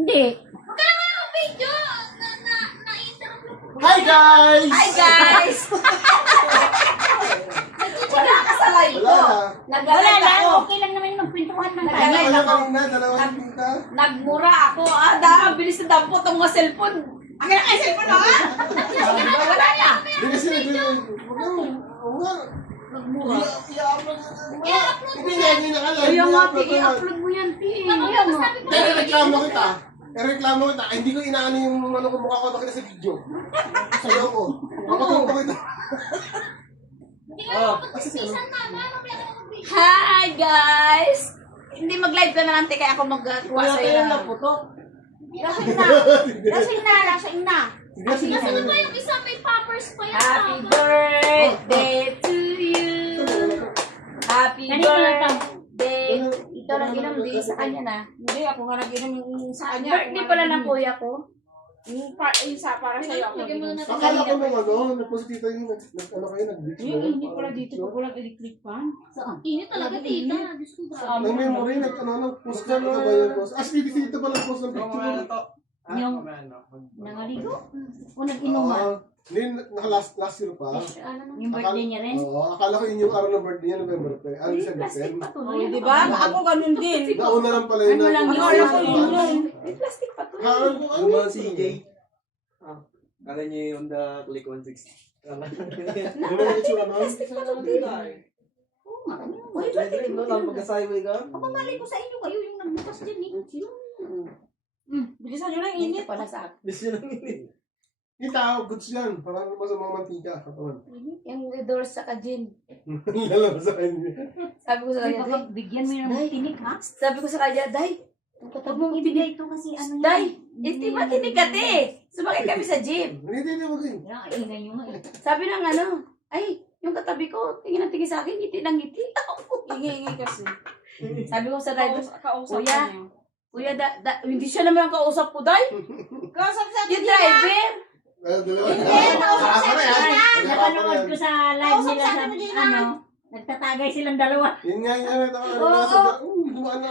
Hindi. Video! Na-interview. Hi guys! Hi guys! Wala ka sa live Wala ko. na. Wala Nag-live lang. ako. Okay lang naman yung magpintuhan ng Nag-live tayo. Wala ako. kanina, dalawang tinta. Nagmura ako. Ang bilis na dampo itong mga cellphone. Akin na kayo cellphone mo, ha? Wala na. Hindi kasi huwag nga. Nagmura. Hindi nga, hindi nakala. Kaya nga, I-upload naman. i-upload mo yan, Ti. Dahil reklamo kita. Reklamo kita. Hindi ko inaano yung ano ko mukha ko nakita sa video. Sayo ko. Papatulong ko kita. Hindi ka makapagpisan, mama. Mamaya ka makapagpisan. Hi guys! Hindi mag-live ka na lang, kaya ako magkuha sa'yo na. Lasing na. Lasing na, lasing na. Sige, Nasaan na ba yung isa? May poppers pa yan. Happy mama. birthday to you! Happy Ganito lang to. birthday! Ito lang inom, di sa kanya na. Hindi, ako nga nag-inom yung sa kanya. Birthday pala ng kuya ko. Yung sa para sa'yo ako Lagyan mo na nag-inom. natin. Akala ko nung ano, nagpositita yung ano kayo, nag-beach Yung init pala dito pag walang electric fan. Init talaga, tita. Diyos ko, grabe. Ang memory, nag-post ka ano ba yung post? As dito pala post ng picture. Yung nangaligo. O nag-inuman. Hindi, last year pa. Yung birthday niya rin. Oo, akala ko yun yung araw ng birthday niya, November 10. Ano, Ay, December plastic 10. pa to. Oh, di ba? Ako ganun din. Nauna lang pala yun. Ano lang yun? Akala ko yun yun. May plastic pa to. Haan ko, ano? Yung CJ. Kala niyo yung the click 160. Ano yung itsura nun? Oo nga. Uy, ba't hindi mo Lang pagka-highway ka? Papamalay ko sa inyo kayo yung nagbukas dyan eh. Bilisan nyo na yung Init init. pala sa akin. Miss yun ang init. Yung tao, goods yan. Parang naman sa mga mantika. Katawan. Yung doors sa kajin. Lalabas sa kanya. Sabi ko sa Ay, kanya, baka Day, bigyan mo yung Day. tinik ha? sabi ko sa kanya, Day, Huwag mong ibigay ito kasi ano yun. Day, hindi ba tinikati? Sumakit kami sa jeep. Hindi, wag yun. Yan, ingay nyo nga eh. Sabi ng ano, ay, yung katabi ko, tingin ng tingin sa akin, ngiti ng ngiti. Ingi-ingi kasi. Sabi ko sa driver, Kausap Kuya. niya. Kuya, hindi siya naman ang kausap ko, Day. Kausap sa Yung driver. Napanood ko sa live nila sa ano, nagtatagay silang dalawa. Yun nga, yun nga.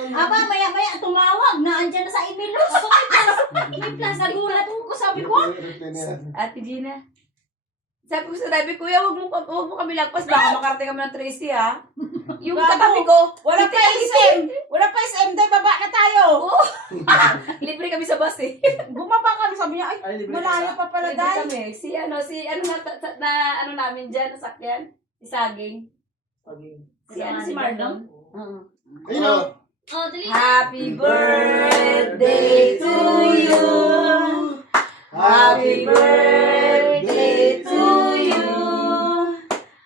Aba, maya-maya tumawag na andyan na sa Imilos. May plus, nagulat ko, sabi ko. Ate Gina. Sabi ko sa driver, Kuya, wag mo kami lagpas, baka makarating kami ng Tracy, ha? Yung Gago. katabi ko, Wala pa SM. Wala pa SM. Day, baba na tayo. libre kami sa bus, eh. Bumaba kami. Sabi niya, ay, Ay, libre malayo pa pala, Libre Day. kami. Si ano na ano namin dyan, nasakyan. Si Saging. Si Marlon. Ayun o. Oh, dali. Happy birthday to you. Happy birthday to you.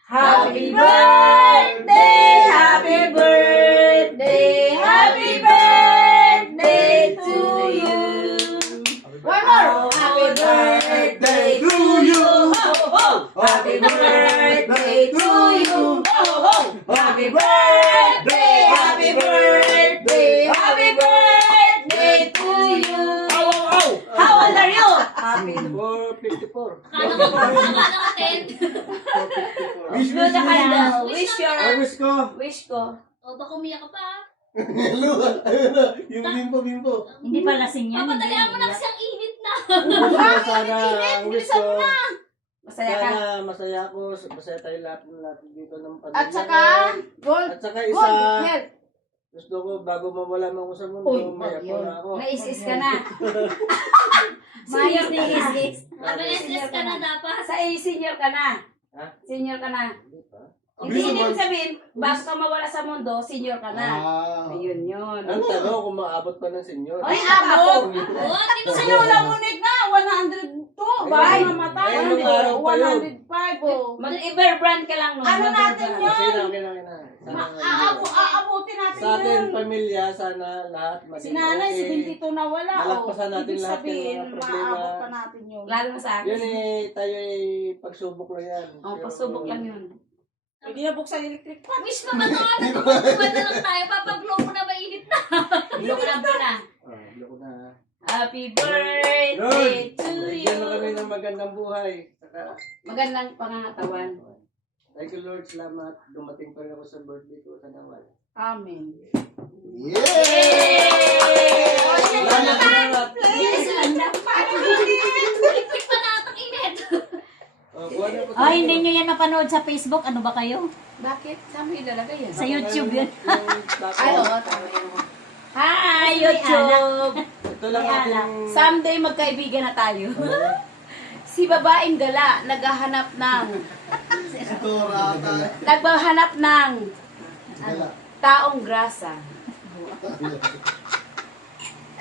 Happy birthday, happy birthday, happy birthday to you. One more. Happy birthday to you. Happy birthday to you. Happy birthday, happy birthday, happy birthday to you. How old are you? Happy 454. Akala ko 10. Wish, Do the kind of Wish Wish ko. wish ko. O, baka umiyak ka pa. Ayun na. Yung bimbo. Hindi pa lasing yan. Papadalihan mo na kasi ang init na. Sana ang wish ko. Masaya ka. Sana masaya ako. Masaya tayo lahat dito ng pandemya. At saka, gold. At saka Gold. isa. Health. Gusto ko bago mawala man ako sa mundo, Uy, may ako na ako. May is ka na. Mayos ni is. Mabilis ka na dapat. Senior ka na. Ha? Senior ka na. Hindi pa. Hindi ibig sabihin, bago ka mawala sa mundo, senior ka na. Ayun yun. Ang tanong kung maabot pa ng senyor. Ay, abot! Oh, hindi ko Kasi wala unig na. 102. Baka Ay, mamatay. ay, nung araw pa yun. 105. Oh. Mag-Everbrand ka lang nun. Ano natin Everbrand. yun? Okay na. Aabutin natin Sa atin, yun. pamilya, sana lahat Si maging nanay, okay. 72 na wala. Malagpasan natin Ibig lahat sabihin, yung mga problema. maaabot pa natin yun. Lalo na sa akin. Yun tayo pagsubok lang yan. Oh, pasubok lang yun. Hindi na buksan yung electric fan. Wish pa ba ito? Nagpapagpapad na lang tayo. Papag-blow mo na mainit na. Blow ko lang po na. Loko na. Happy birthday Lord, to you. bigyan mo kami ng magandang buhay. Saka, Magandang pangangatawan. thank you Lord, salamat. Dumating pa rin ako sa birthday ko. Sana wala. Amen. Yeah! Salamat. napapanood sa Facebook, ano ba kayo? Bakit? Saan mo ilalagay yan? Sa YouTube yun. Ay, oo, tama yun. Hi, YouTube! Ito lang ating... Someday magkaibigan na tayo. Si babaeng gala, naghahanap ng... Naghahanap ng taong grasa.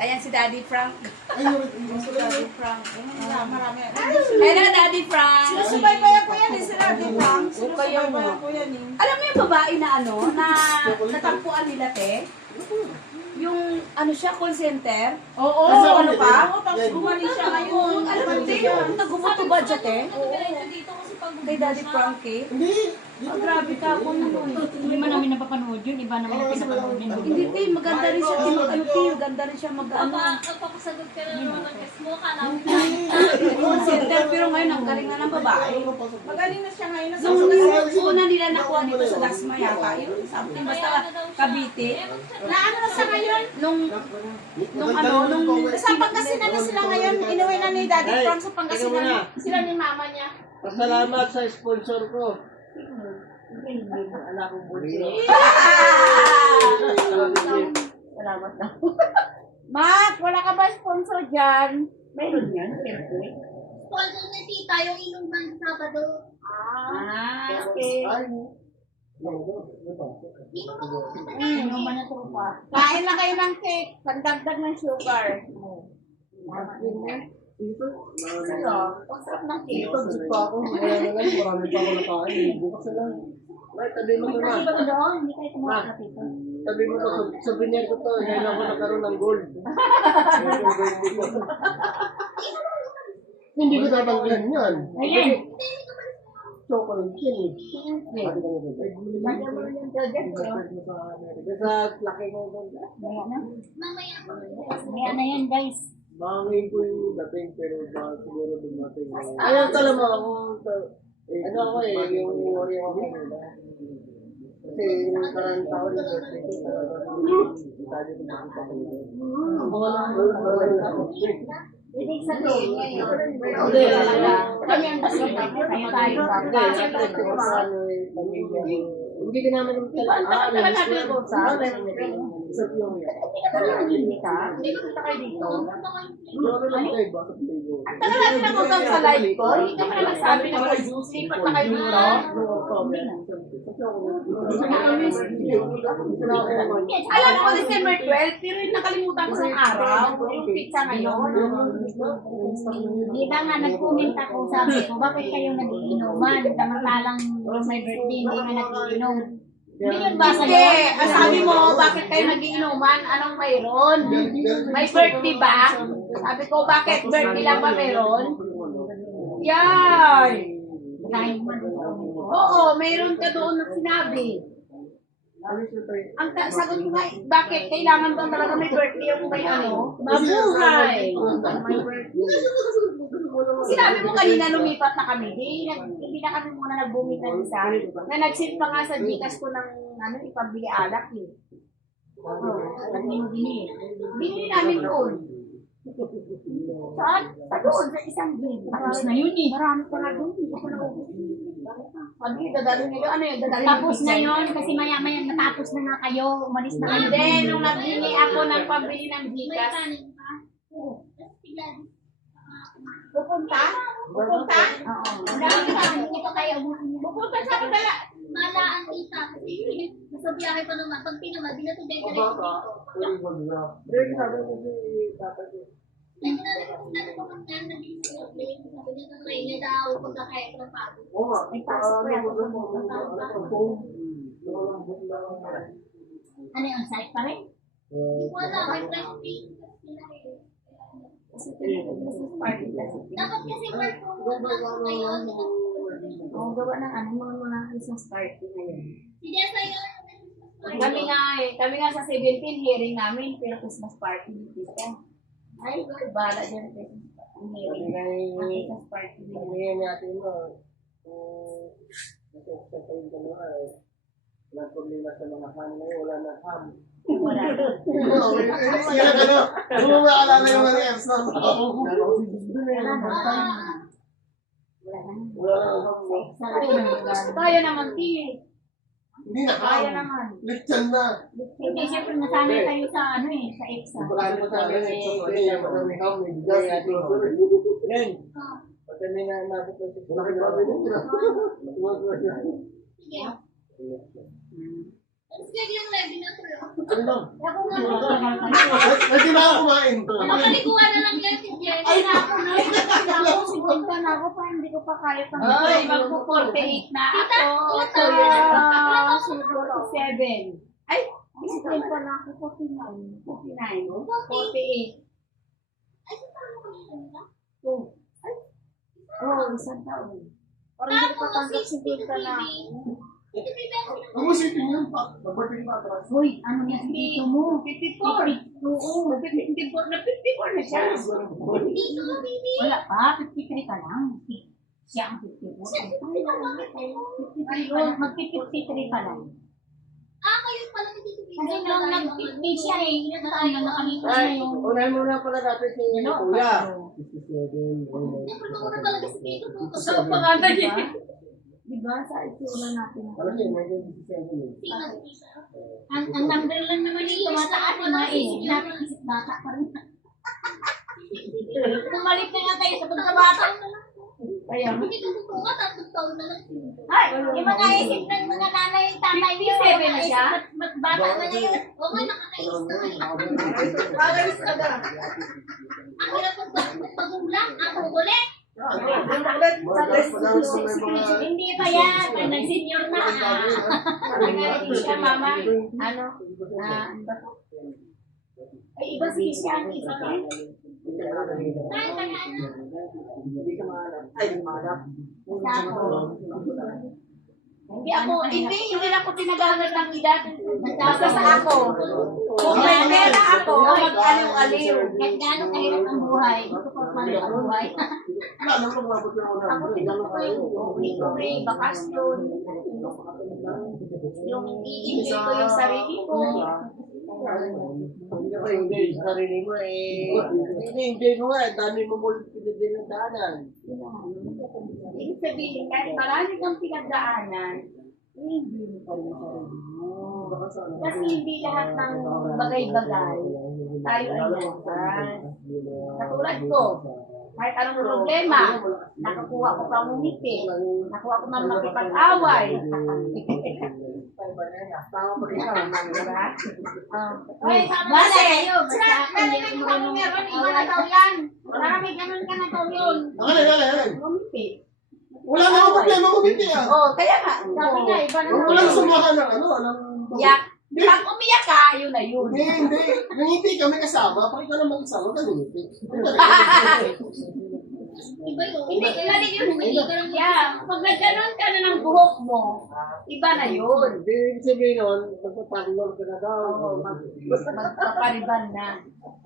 Ayan si Daddy Frank. Daddy Frank. Marami. Hello, Daddy Frank. Sinusubaybayan ko yan eh, si Daddy Frank. Sinusubaybayan ko yan eh. Alam mo yung babae na ano, na natampuan nila, te? Yung, ano siya, call center? Oo, Kasi ako ano din. pa? Tapos gumaling siya ngayon. Alam mo, te, yung tagumato budget, eh? Dito kasi pag Kay Daddy Frank, eh? Hindi. Grabe ka ako nun. Hindi man namin napapanood yun, iba naman yung pinapanood nila. Hindi, te, maganda rin siya, te, ano, te, maganda rin siya mag-ano. Magpapasagot ka na naman ng kes mo, kala mo Call center, pero ngayon, ang galing na ng babae. Magaling na siya ngayon. Nung una nila nakuha dito sa Dasma yata, yun, something, basta Cavite. Na ano na siya ngayon? Nung Sa Pangasinan na sila ngayon. Inuwi na ni Daddy Frank sa Pangasinan. Sila ni mama niya. Pasalamat sa sponsor ko. Anak kong bunso. Salamat na. Mac, wala ka ba sponsor dyan? Meron yan, siyempre. sponsor ni tita yung inuman sa Sabado. Okay. Inuman na tropa. Kain lang kayo ng cake. Pandagdag ng sugar. Pag-sarap ng cake. Pag-sip pa ako, kaya na lang, marami pa ako nakain. Bukas na lang. May tabi mo na. Kasi ba doon? Hindi kayo kumuha na dito. Sabi mo to, souvenir ko to, dahil ako nagkaroon ng gold. Yung birthday ko. Hindi ko tatanggalin yan. Ayan. Chocolate yan eh. Sa laki mo doon. Maya na. Mamaya pa. Maya na yan, guys. Bangin ko yung dating, pero baka siguro dumating. Ayaw talaga ako. Ano ako eh, yung worry ako kanila. Kasi yung karang taon, yung birthday ko, tayo ko makita ko yun. Ibig sabihin ngayon, Hindi, kami ang kasama. Tayo tayo. hindi ka naman yung Talaga natin ko sa sa yung hindi ka? Hindi ko kita kayo dito. Loro lang kayo ba sa video? Tagal natin ang usap sa live ko. Hindi ka pa naman sabi na mag-lipat na kayo dito. Alam ko December 12, pero yung nakalimutan ko ng araw. Yung pizza ngayon. Di ba nga, nag-comment ako, sabi ko, bakit kayo nag-iinuman? Samantalang may birthday, hindi nga nag-iinom. Hindi yun ba sa Hindi. Ang sabi mo, bakit kayo nagiinuman? Anong mayroon? May birthday ba? Sabi ko, bakit birthday lang ba mayroon? Yan! Oo, mayroon ka doon na sinabi. Ang sagot ko nga, bakit kailangan ba talaga may birthday yung may ano? Mabuhay! May birthday. Sinabi mo kanina lumipat na kami. Hindi na kami muna nag-booming ng isa. Na nag-send pa nga sa Gcash ko ng ano, ipambili alak eh. Binili namin doon. Saan? Sa doon, sa isang game. Tapos na yun eh. Marami pa nga doon. Hindi ko na sabi, dadalhin nila. Ano yun? Dadalhin Tapos na yun, kasi maya-maya natapos na nga kayo. Umalis na kayo. Hindi, nung nagbili ako ng pambili ng May Gcash. kanin pa. Tapos bigla. Pupunta? Pupunta? Oo. Hindi pa kayo umalis. Pupunta sa kadala. Malaan tita. Kasi nasa biyahe pa naman. Pag pinamad, binatubay ka rin dito. Kasi ano ko kung saan naging airplane. Sabi niya sa trainer daw pagkakaya ng pagod. Ano yung site pa rin? Wala, may fresh pink. Dapat kasi work from home lang ngayon. Oo, gawa ng ano, mga Christmas party ngayon. Si Jessa yun. Kami nga sa 17 hearing namin, pero Christmas party dito. Ay, bala dyan. Ang hearing. Ang Christmas party din. Ngayon natin mo, sa tayo dalawa eh, wala problema sa mga ham ngayon, wala na ham. Wala. Sige lang ano, kung maalala yung mga ex na Wala na. Wala na. Wala Sa laki ng lugar. Kaya naman, Ti. Hindi na Kaya naman. Lechon na. Hindi, siyempre nasanay tayo sa ano eh, sa EXA. Wala na tayo eh. So, ano yan, madami ka, may bigas, may grocery. Yan. Pag kami na nabot ng Wala kang babi na sila. Sige. Sige, yung live na to. Ano lang? Ako nga. Hindi na ako kumain. Makalikuha na lang yan si Jen. Ay, naku, no. Ako, 50 na ako pa, hindi ko pa kaya pang Ay, magpo-48 na ako. Tita, 2 years tita. na. 47. Ay, 50 na ako, 49. 49. 48. Ay, sa tao ko nila. Oh. Ay. Oo, isang taon. Parang hindi ko Tapos, tanggap si Tito Tita na. Baby. Tito Baby, ako na. Ang usipin yun, mag-birthday pa atras. Hoy, ano niya si tito mo? 54. Oo, 54 na 54 na siya. Tito Baby. Wala pa, 53 ka lang. Siya ang 54. Mag-53 pa lang. Ah, kayo pala si Tito Baby. Kasi nung nag-50 siya eh, ilan taon na nakalipas na Ay, yung... unahin muna pala natin si Ano? Kuya. Siyempre, muna talaga si Tito. Sa pangalan niya. Diba? Sa itsura natin. Alam niyo, may 27 eh. Ang number lang naman yung tumataas yung mga isip natin, isip bata pa rin. Bumalik na nga tayo sa pagkabata. Kaya, Hindi ko totoo nga, 3 taon na lang. Ay, yung mga isip ng mga nanay, tatay niyo, 57 na mga siya? isip, bata na ngayon. Oo nga, nakakainis na nga. kagalis ka na. Ang hirap pagpagulang, ako ulit. Hindi pa yan, pag nag-senior na. Nagaling siya, mama. Ano? Ano ba to? Ay, iba si siya. Isa ka. Dahil ka na, Hindi ka mahanap. Ay, hindi mahanap. Hindi na ako tinagalan ng edad. Basta sa ako. Kung may pera ako, mag-aliw-aliw. Kahit gano'ng kahirap ang buhay, ito pa pala ang buhay. Wala naman kung mabot na una. Ako tingnan ko yung free bakasyon. Yung i-enjoy ko yung sarili ko. Hindi ka enjoy sa sarili mo eh. Hindi-enjoy mo nga. Dami mo muli pinagdin ng daanan. Ibig sabihin, kahit marami kang pinagdaanan, hindi mo pa rin sarili mo. Kasi hindi lahat ng bagay-bagay tayo ay nasa. Katulad ko, kahit anong problema, nakakuha ko pa ngumiti, nakuha ko man makipag-away. Tama pa rin ka. Diba? Ay, sama na kayo. Basta hindi ako marunong mag-away. Marami ganun ka na daw yun. Alin. Ngumiti. Wala namang problema kung hindi ah. Oh, kaya nga, sabi nga, iba na Wala nang sumahan ng ano, ng... Yak. Pag umiyak ka, yun na yun. Hindi. Nangiti kami kasama, pag ikaw lang mag-isama, ganiti. iba yun. Hindi, lali yun. Yeah, pag nagganon ka na ng buhok mo, iba na yun. Hindi ibig sabihin nun, magpaparlor ka na daw. Oo, magpapariban na.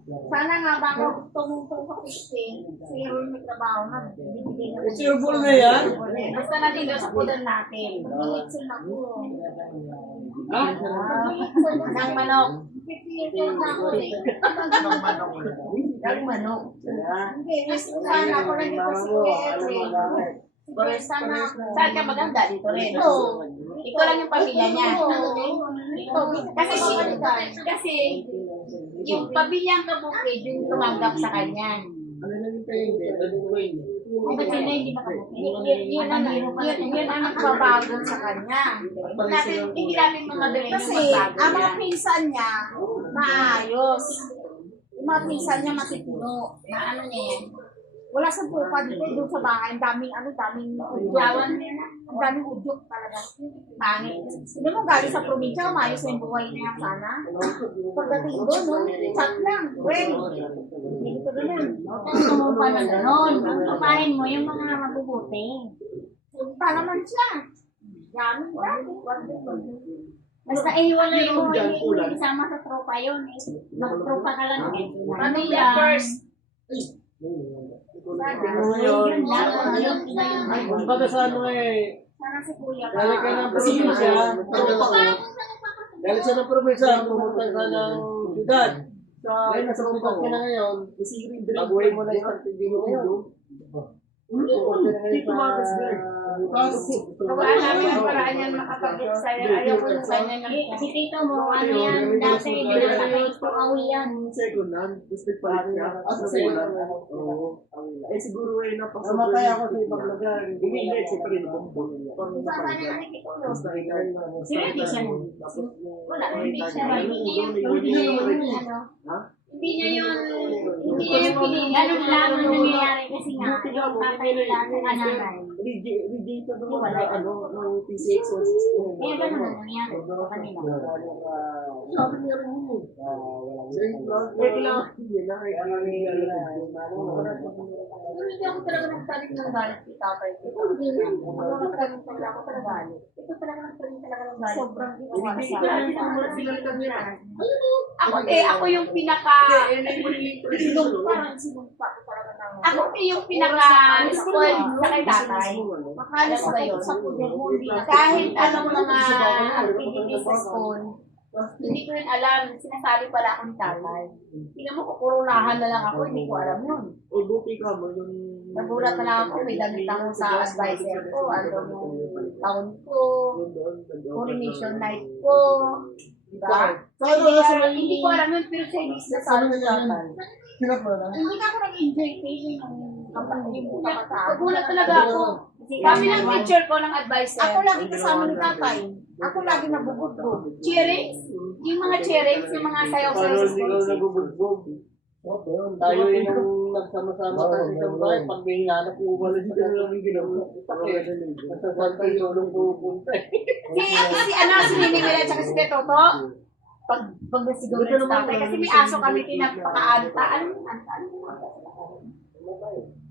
Sana nga bago tumungtong sa 15, si Aaron may trabaho na. Bibigay na Sureball na yan? Basta natin sa pudan natin. Nilitsin ako. Ha? Nang manok. 50 years old na ako eh. Nang manok. Hindi, sana ako lang dito si Kuya Edwin. Sana ako. Saan ka maganda? Dito rin. Oo. Ikaw lang yung pamilya niya. Kasi yung pamilyang kabukid yung tumanggap sa kanya. Ano naging tayo hindi? Ano ba yun? Ay, ba't sila hindi makakapit? Yun ang nagbabago sa kanya. Hindi natin mamadali yung Kasi magbago ang mga niya. pinsan niya, maayos. Yung mga pinsan niya matitino. Na ano niya yan. Wala sa pupa dito, doon sa bahay. Ang daming Gawan udyok. niya na. Ang daming udyok talaga. Pangit. Hindi mo galing sa probinsya, maayos na yung buhay niya sana. Pagdating doon, no? Chat lang. Well, hindi ko ganun. Gusto mo pa na gano'n. Papahin mo yung mga mabubuti. Punta naman siya. Yamin dati. Basta ihiwalay mo, hindi isama sa tropa yun. Mag-tropa ka lang. Pamilya first. Tingnan mo yun. Kumbaga sa ano eh, Sana si Kuya ka. galing ka ng probinsya, galing siya ng probinsya, pumunta ka ng syudad. Ngayon, nasa syudad ka na ngayon, baguhin mo na yung strategy mo ngayon. Hindi tumakas na eh. Wala namin ang paraan yan makapag-get sa'yo. Ayaw ko yung kanya na. Si tito mo, ano yan, dati, pinaka-pauwi yan. Second hand, tapos nagpalit siya. second hand. Oo. Eh siguro ay napasok. Namatay ako sa ibang lugar. Hindi, siyempre nabumbong. Saan ka niya nakikitulog? Tapos nakikita. Sino hindi siya? Wala, hindi siya. Hindi niya yun, hindi niya yung pinili. Ano lang ang nangyayari kasi nga, yung tatay nila sa kananay. Rejected mo wala ng PCX 160. Kaya ba naman nangyayari sa kanila? Sabi niya rin yun eh. Eh, kailangan nila ay Pero hindi ako talaga nagtarik ng galit kay tatay. Ito hindi rin. Ako talagang talaga ako talaga galit. Ito talaga nagtarik talaga ng galit. Sobrang ginawa sa akin. Ako yung pinaka sinumpa ko talaga ng ako yung pinaka spoiled sa kay tatay. Makalas ba yun? Kahit anong mga activities sa school, hindi ko rin alam. Sinasabi pala ako ni tatay. Tingnan mo, kukurunahan na lang ako. Hindi ko alam yun. O buti ka mo yung... Nagulat na lang ako. May damit ako sa advisor ko. Ano yung taon ko. Coronation night ko. Diba? Kaya hindi ko alam yun. Pero siya hindi sinasabi ni tatay. Sinap mo na? Hindi na ako nag-enjoy kasi yung nagulat talaga ako. Kami ng teacher ko ng advisor. Ako lagi kasama ni tatay. Ako lagi nabubudbog. Cheerings? Yung mga cheerings, yung mga sayaw-sayaw Paano sa hindi ka school. nabubugbog? Tayo yung nagsama-sama tayo sa isang bahay. Pag may hinanap yung wala dito na lang yung ginawa. Nasasal tayo tulong pupunta eh. Si ano, si Ninimil at saka si Tetoto. Pag nasigaw na si tatay. Kasi may aso kami pinapakaanta. Ano yung anta?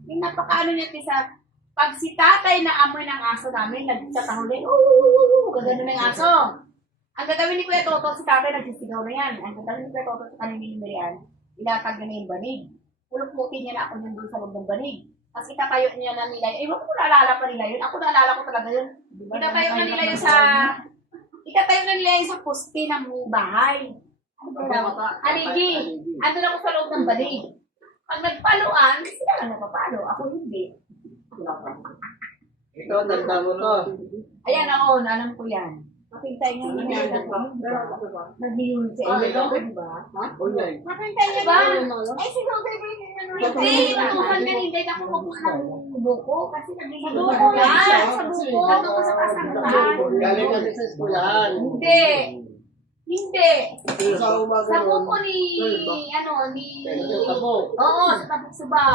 Yung napakaano niya sa pag si tatay na amoy ng aso namin, nagtatahulin, gagano ng aso. Ang gagawin ni Kuya Toto, si tatay nagsisigaw na yan. Ang gagawin ni Kuya Toto sa kanilang yan, ilatag na yung banig. Pulot-putin niya na ako doon sa loob ng banig. Tapos itatayo niya na nila, ewan ko naalala pa nila yun. Ako naalala ko talaga yun. Itatayo na nila yun sa poste ng bahay. Ano ba daw? Aligi. Ando na ako sa loob ng banig. Pag nagpaluan, sila lang napapalo. Ako hindi. Ikaw, tanda mo to. Ayan ako, alam ko yan. Makintay nga nila na po. Nag-iul si Ella, di ba? Makintay niya ba? Ay, siguro kayo hindi. Inutusan ka hindi ako kukuha ng buko. Kasi nag-iul yan. Sa buko. Ano ko sa pasangan. Galing kasi sa eskwelahan. Hindi. Hindi. Sa umaga Sa buko ni, Tabo. Oo, sa tapos suba.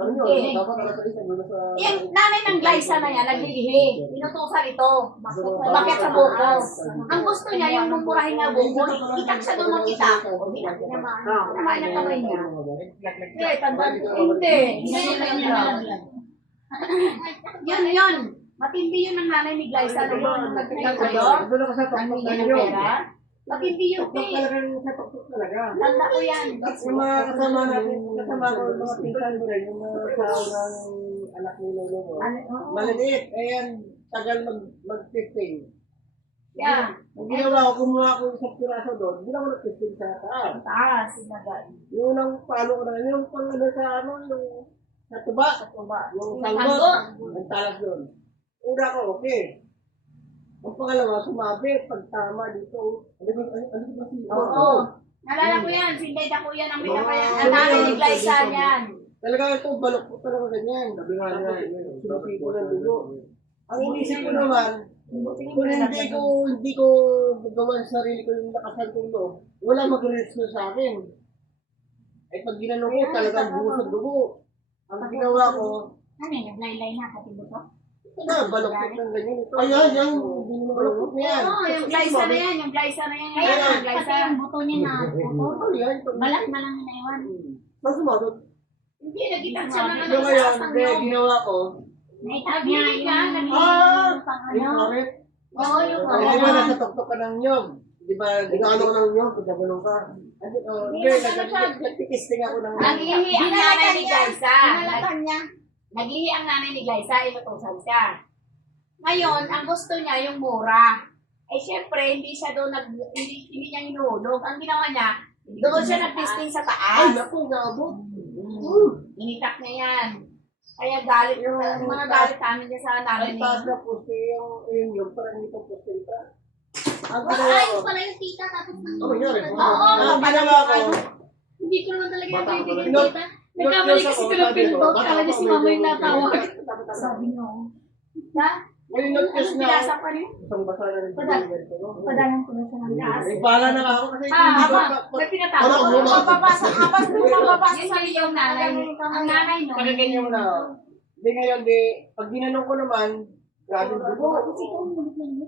Ano yun? Dapat nakasalisan doon sa... Yung nanay ng Glyza na yan, naglilihi. Inutusan ito. Bakit sa buko? Ang gusto niya, yung mumurahin nga buko, itak siya doon mag-itak. Hindi na tinamaan ang kamay niya. Eh, tanda hindi. Yun. Matindi yun ang nanay ni Glyza na yun. Nagtitak kayo. Doon ako sa Ang tuktok hindi ng pera. Matindi yun, Tuktok eh. talaga sa tuktok talaga. Tanda ko yan. Yung mga kasama natin, kasama ko, mga pinsan ko rin, yung mga tao ng anak ni Lolo mo. Maliliit, ayan, tagal mag-testing. Yeah. Ang ginawa ko, kumuha ko isang piraso doon, hindi ako nag-testing sa taas. Taas, sinagal. Yung unang palo ko na, yung pang ano sa ano, yung sa tuba, yung Yung salgot, ang talas doon. Una ko, okay. Ang pangalawa, sumabit, pagtama dito. Ano ba si... Oo. Nalala ko yan. Sinday ko yan ang pinakayan. Ang nanay ni Glyza yan. Talaga ito, balok ko talaga ganyan. Sabi nga niya, sinusipo ng dugo. Ang inisip ko naman, kung hindi ko gagawa sa sarili ko yung lakasan kong loob, wala mag-rescue sa akin. Ay pag ginanong ko, talagang buhos ng dugo. Ang ginawa ko, Ano yun, naglaylay na pati buto? ito na, balokot ng ganyan ito. Ayan, yan. Balokot na yan. Oo, yung Glyza na yan. Yung Glyza na yan. Kaya Yung nga, Glyza. pati yung buto niya na buto. Ano yan? Balat na lang naiwan. Saan sumagot? Hindi, nagitag siya na Yung ngayon, hindi, ginawa ko. Naitag niya Nagbibig ka, yung nagbibig. pang Yung ano. orit. Oo, yung Di ba nasa tuktok ka ng nyog? Di ba, Nag-ano ko lang yun, pag nagulong ka. Hindi, nagtitisting ako ng... Naglihi ang nanay ni Glyza. Nalatan niya. Naglihi ang nanay ni Glyza, inutusan siya. Ngayon, ang gusto niya yung mura. Eh, syempre, hindi siya doon, hindi niya hinuhulog. Ang ginawa niya, doon siya nag-testing sa Ay, taas. naku, nabot. Initak niya yan. Kaya galit yung mga galit namin dyan sa Ay, namin. taas na poste yung parang dito poste dito. Ang Wala, ginawa ko, ayos pala yung tita, tapos Ano nangyari? ang ginawa ko, hindi ko naman talaga Bata yung ko tita. lang. tita. Nagkamali kasi Sabi sila ko, pinbot. bata Kala niya ako, si mama yung medyo- natawag. Sabi niyo. Ha? ngayon Anong nag-test na ako. pinasa pa rin? Isang basa na rin. Padalan ko na siya ng gas. May bala na nga ako kasi Ah, hindi ko may pinatawag. Ano, Ano, ano, Mababasa, abas mo mababasa Yun sa yung yung nanay. Ang nanay no. pagkaganyan mo na. Di ngayon, pag ginanong ko naman, grabe dugo.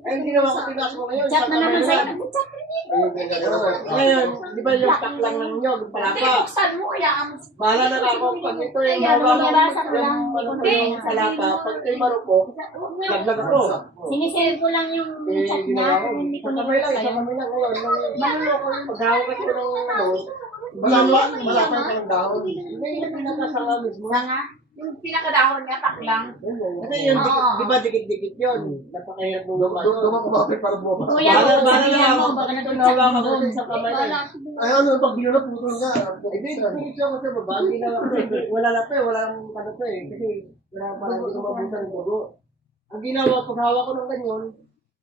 Ay, hindi naman ako tinas mo ngayon. Chat na isang naman kamay sa'yo. lang. Nag-chat rin eh. Ngayon, di ba yung taklang ng nyog, yung Hindi, palaka? buksan mo kaya ang... Bahala na ako pag ito yung Kaya hawakan nabasa ko lang. yung ano ko yung salata. Pag kayo marupok, laglag ako. Sinisend ko lang yung Eh, chat ginawa niya. ko. Pero hindi ko Isang nilagay kamay lang, sa'yo. isang kamay lang. Ngayon, manuloko yung paghawak ko ng ano, Malapit ka ng dahon. hindi yung pinakasama mismo. Nga. yung pinakadahon niya, taklang. Kasi yun, di ba dikit-dikit yun? Napakahirap mo naman. Dumakumapit para bumaba. Kuya, Bahala sabihan ako. mo, baka nag-chat Nawa ka ako doon. sa kamay lang. Ayaw na, pag di na putol nga. Hindi, tingin siya ako sa baba. Hindi na, wala na to eh. Wala nang ano to eh. Kasi wala pa lang hindi ko mabutan ng dugo. Ang ginawa, pag hawak ko ng ganyan,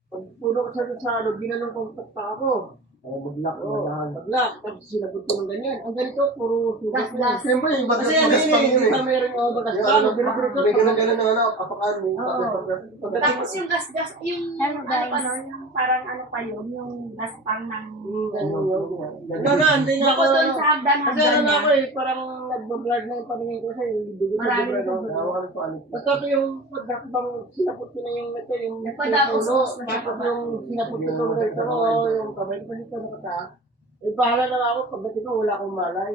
pag puno ko sa ano, ginanong kong takta ako. Buglak na Oo, lahat. paglak. Tapos sinabot ko ng ganyan. Ang ganito, puro sugat na. Siyempre, yung bagas Kasi ano bagas yun pa eh, yun hindi eh. pa meron yung bagas Yung pa. ano, Pero may ganun-ganun na ano, apakan, may Oo. pagdating. Tapos yung gas-gas, yung Ano, ano guys? pa no, yung parang ano pa yun, yung gas pang ng... ganyan yun. Ano na, hindi na ako. Ako doon sa hagdan, Kasi hagdan ano niya. ako eh, parang nagbablog na yung paningin ko kasi yung dugo sa Marami dugo. dugo. Hawakan ko ano. Basta ko yung pagkakabang sinapot ko na yung ito, yung Nagpadaos na siya. tapos yung sinapot ko itong ganito, yung kamay ko dito nakataas. Eh, bahala na ako, pagdating ko wala akong malay.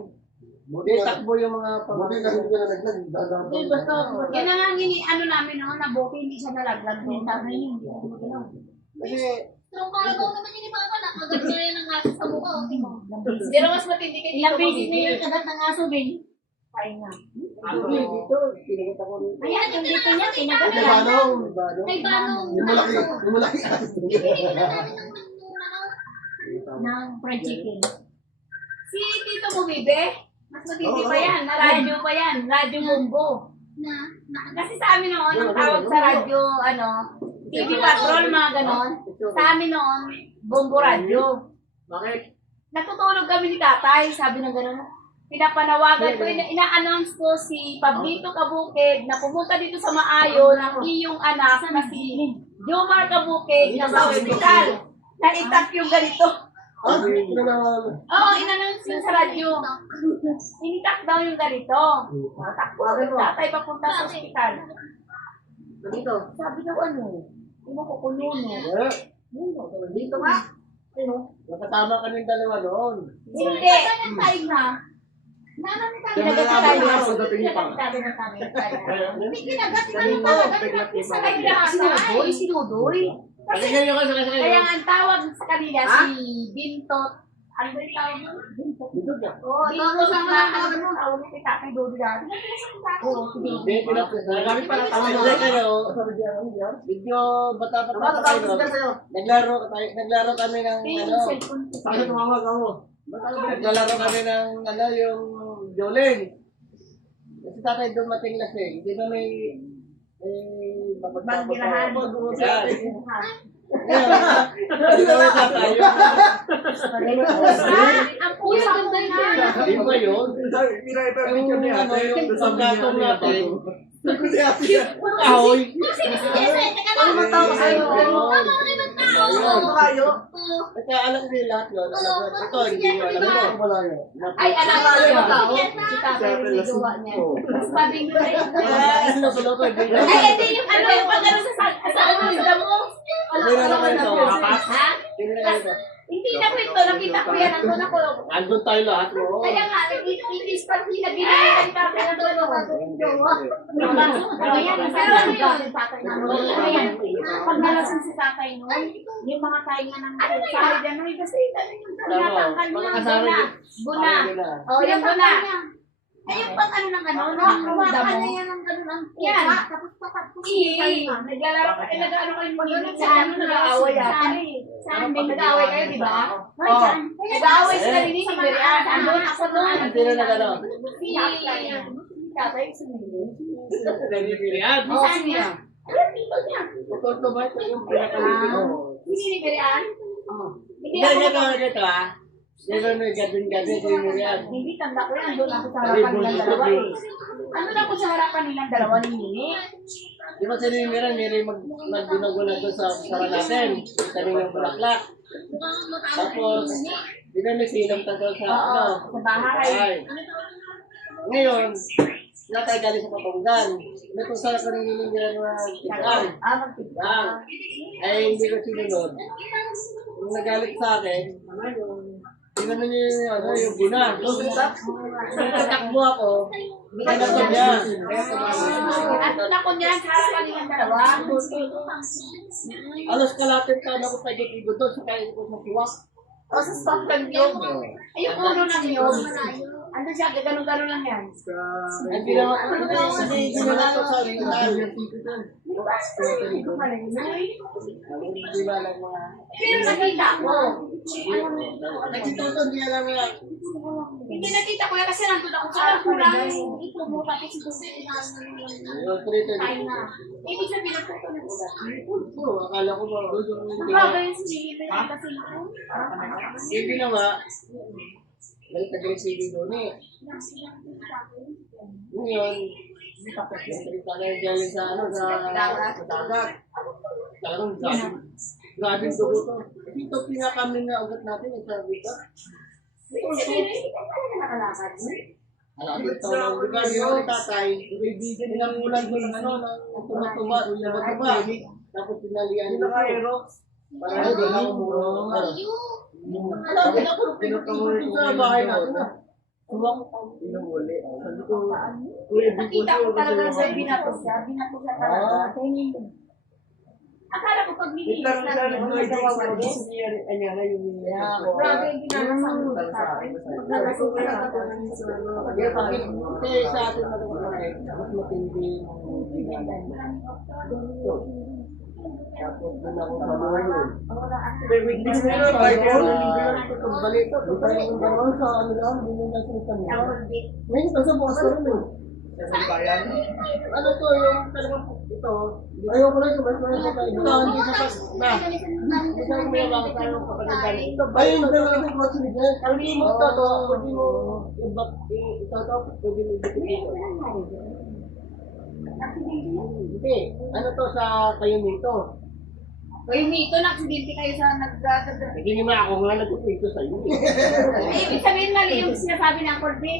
Hindi, takbo yung mga Buti pamangkin. na hindi ka na naglag. dadaan Hindi, pa. basta, Yan na nga ang ano namin no, na buti hindi siya nalaglag no. Sabi niyo, hindi ako magalaw. kasi, Yung Carabao naman yun ni Papa, nakagad na yan ang nasa sa mukha. Okay mo. Pero mas matindi kay Ilang Tito beses na Bobby. yung kagat ng aso din. Pahinga. hindi, dito, pinagat ako dito. Ayan, yung dito niya, pinagat May niya. banong. May banong. Yung malaki, yung malaki aso. Binigyan na namin ng nagtunaw. Ng fried chicken. Si Tito Bubibe, mas matindi pa yan, na radyo pa yan, radyo bumbo. Kasi sa amin noon, ang tawag sa radyo, ano, TV Patrol, mga ganon. Sa amin noon, bumbo radyo. Bakit? Natutulog kami ni tatay, sabi ng gano'n. Pinapanawagan ko, ina-announce ko si Pablito Kabukid na pumunta dito sa Maayo ng iyong anak na si Jomar Kabukid na sa hospital. Na-itap yung ganito. Ah, ito na naman. Oo, in-announce yun sa radyo. Initak daw yung ganito. Takbo yung tatay papunta sa hospital. Dito. Sabi daw ano, hindi mo kukunin mo. Dito nga. Ano? Nakatama ka ng dalawa noon. Hindi. Tayo na. Kinagat na tayo. Kinagat na tayo. Hindi kinagat na Dito, bigla Sa kanila, sinudoy, sinudoy. Kasi ganyan ka sa kasi Kaya nga ang tawag sa kanila si Bintot. Ano ba yung tawag mo? Bintot. Dito ka. Oo, Bintot na ano mo, tawag mo kay Tatay Dodo dati. Oo, si Bintot. Hindi, pinapagkakami pala tayo. Hindi kayo. Video bata pa tayo. Naglaro kami ng ano. Ano tumawag ako? Naglalaro kami ng ano yung Jolene. Kasi tatay dumating lasing. Di ba may Bandirahan. Ang puso ko na. Di ba yun? Yung ano, yung pagkatong natin. Ahoy! Ano ba tao sa'yo? Kayo? Nagkaalam din lahat yun. Ito, hindi nyo alam mo. Wala yun. Ay, alam ko yun. Si Tatay yung gawa niya. Mas mabing ko rin. Ano ba ito? Ay, ito yung ano yung pagkano sa ano isda mo. Hindi na naman ito. Ha? Hindi na ko ito. Nakita ko yan. Andun ako. Andun tayo lahat mo. Kaya nga, it-is pa sila ginagawa ni Tatay na doon. Ayan, Pero ano yun? Ayan, pag nalasing si tatay noon, yung mga tainga ng sari dyan, ay kasi tinatanggal niya, guna. Guna. O, yung guna. Ay, yung pang ano ng ano, ng damo. Yan. Naglalaro ka, nag-ano kayo mag-init sa ano, nag-aaway yata. Saan din Nag-aaway kayo, di ba? Ay, saan? Nag-aaway sila ni Nini Berian. Andun ako doon. Hindi na nagano. tatay, sumili. Yan. Saan niya? Alam, dito niya. Ito ba ito yung pinakalipin ko? Hindi ni Berian? Hindi Hindi, ako ito ah. Dito na gadin-gadin ko yung yan. Hindi, tanda ko yan. Doon ako sa harapan nilang dalawa eh. Ano na po sa harapan nilang dalawa ni Nini? Di ba si Mimiran, hindi magbinagulat doon sa sarang natin. Sabi ng bulaklak. Tapos, di na nagsilam tayo sa ano. Sa bahay. Ay. Ngayon, natay galing sa Patungan. May kung saan ko rin yung Mimiran na tigaan. Magtiglang. Ay, hindi ko sinunod. Nung nagalit sa akin, tingnan niyo yung gina. Nung tatakbo ako, ginagawa niya. At doon ako niyan sa harapan nilang dalawa. Alos kalating taon ako pwede doon sa kaya ko sa suwak. O sa stop lang yun. Ay, yung ulo ng yun. Ano siya, gano'n-gano'n lang yan. Hindi naman hindi naman ito sa original. Hindi ba lang mga... Pero nakita ko. Nagtituto, hindi alam nga. Hindi nakita ko yan kasi nandun ako sa kurang. Ito mo, pati si Yung trito. Ibig sabihin ng photo ng ulat. Akala ko ba? Grabe yung sinigil na kasi Hindi na nga. Nagtag-receiving doon eh. Ngayon, nagsalita na yung galing sa ano, sa dagat. Talagang grabe yung dugo to. Ito pinakamin na ugat natin, sa dito. nakalakad. Alam ito lang, di ba, yung tatay, ilang ulan doon, ano, tumatuma, tapos pinalian dito. Para hindi na umuro. Alam, pinakamulit sa bahay natin na. Pinamuli. Nakita ko talaga sa binato siya talaga. Akala ko pag nilinis na yun, magkawawalis. Grabe yung ginagawa sa Kasi sa atin mas matindi tapos doon ako sa mga yun. May weakness na yun. Itong balito. Ito yung gano'n sa ano lang. Hindi nyo nasunod kami. Ngayon, kasi bukas ko rin eh. Ano to yung talagang ito. Ayoko lang yung mas ito. Hindi sa pas na. Hindi sa may mga tayo kapag ito. Ayun, dalawa ng kotse niya. Kung hindi mo ito, pwede mo ito, pwede mo ito. Hindi. Ano to sa kayo nito? Kayo nito, naksidente kayo sa nagdadagdag. Hindi naman ako nga nagpupito sa iyo. Ay, ibig sabihin mali yung sinasabi ng Corby.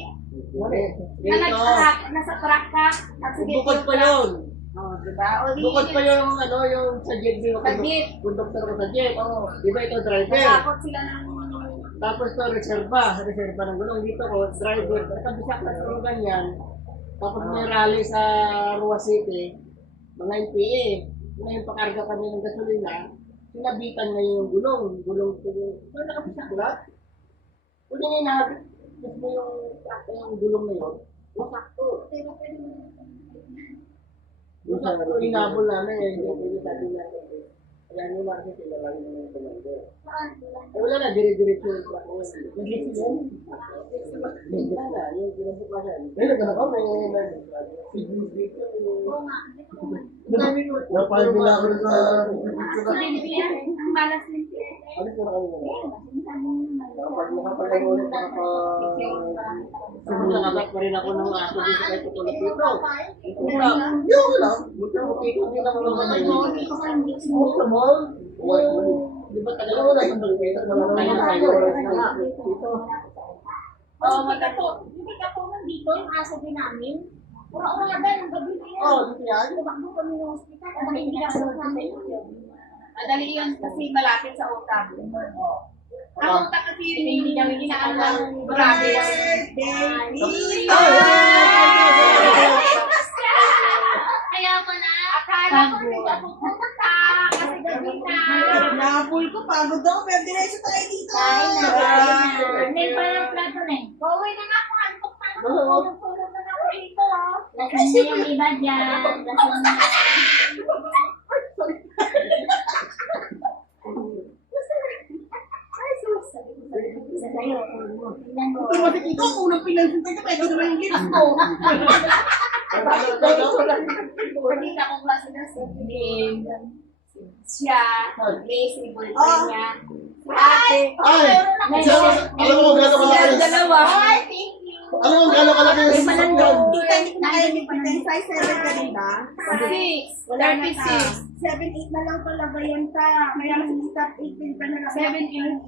Na nasa truck ka, naksidente. Bukod pa yun. Diba? Bukod pa yung ano, yung sa jet. Sa jet. Conductor ko sa jet. Di ba ito driver? Natakot sila ng... Tapos to reserva ng gulong dito ko, driver. Kabisak na sa ganyan. Tapos may rally sa Rua City, mga NPA. Ngayon pakarga kami ng gasolina, sinabitan ngayon yung gulong ko yung, nakapisak lahat. Kung yung inahabit, gusto mo yung gulong na yun, masakto. Masakto, inabol namin eh, hindi pwede sabi natin. Kaya nyo natin sila lang yung commander. Eh wala na, dire-diretso yung truck mo. Nag-isip yan. Nag-isip na, yung pinabukasan. Eh, nagkana kami, nag-signis dito. Napahal nila ako sa Ang malas din siya. alis na kami na. Kapag nakapagay ulit, nakagat pa rin ako ng aso dito kay Tutulog dito. Yung lang, buti din ako ng mga di ba talaga wala yung balbeta na lang tayo dito. Oo, hindi ka po nandito yung aso din namin. Ura-urada ng gabi na yan. Oh, dito yan. Tumakbo kami ng hospital. Hindi ka sa namin. Madali yun kasi malapit sa utak. Ang utak kasi yun hindi namin inaalam. Grabe yan. Kaya pala. Akala ko hindi ka pupunta kasi gabi na. Napul ko, pagod ako, pero diretso tayo dito. May parang plato na eh. Pauwi na nga ako. Antok na ako. Tulog na ako dito. Lasing na yung iba dyan. Lasing na. Isa sa'yo. Tingnan mo. Ito, makikita ko, unang pinansin tayo, pwede naman yung lips ko. Nakita ko klase na si Glenn. Siya, Grace, ni boyfriend niya. Si ate. Ay! Alam mo gano'ng kalaki Sila yung... dalawa. Alam mo gano'ng kalaki yung sasakyan? Tita, hindi ko na kayo nipin. Size 7 ka rin ba? 6. 36. 7-8 na lang talaga yan ta. Kaya mas tita, 18 ka na lang. 7-8.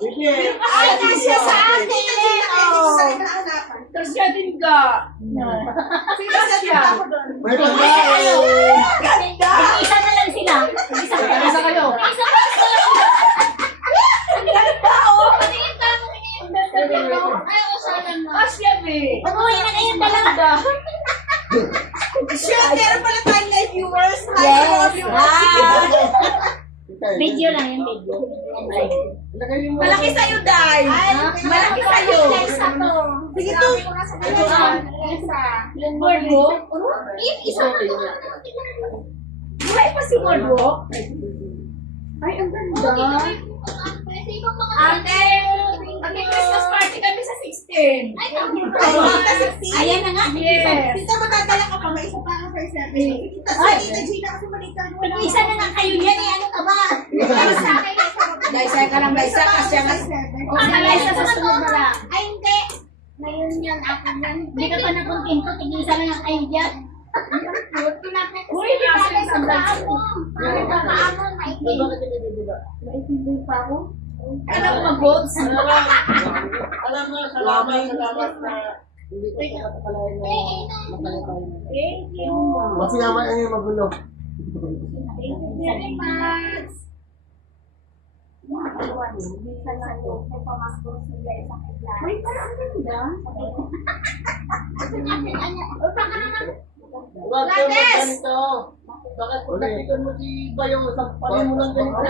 Ay, kasya sa akin! Tapos siya din ka. Sino siya? May pagkain! Isa na lang sila. Isa kayo. Ang ganda, oh. Patingin ka. Ay, usalan mo. Kasya, be. Oo, yan na ngayon talaga. Sure, meron pala tayo live viewers. Hi, Yes. mga viewers. Video lang yung video. Malaki sa'yo, Day. Malaki sa'yo. Sige to. Yung boardwalk. Isa na lang. Buhay pa si boardwalk. Ay, ang ganda. Kasi ibang mga Ate, mag-Christmas party kami sa 16. Ay, tama. Ayan na nga. Yes. Tita, matadala ka pa. May isa pa ang size 7. Tita, sa Tita Gina kasi malitan mo. Isa na nga kayo yan eh. Ano ka ba? Sa akin, Daisa ka lang, Daisa. Kasya nga. Isa sa susunod na lang. Ay, hindi. Ngayon yan, ako yan. Hindi ka pa nakontento. Tig-isa na nga kayo dyan. Uy, Bagay sa nasa paa mo. Bagay sa paa mo, Mikey. Ano ko mag-goods? Alam mo, salamat na hindi ko nakakalain na Thank you. Kasi nga yung magulo. Thank you very much. Uy, parang ganda. Huwag ka ganito. Bakit kung napikan mo si Bayo, sampalin mo ng ganito.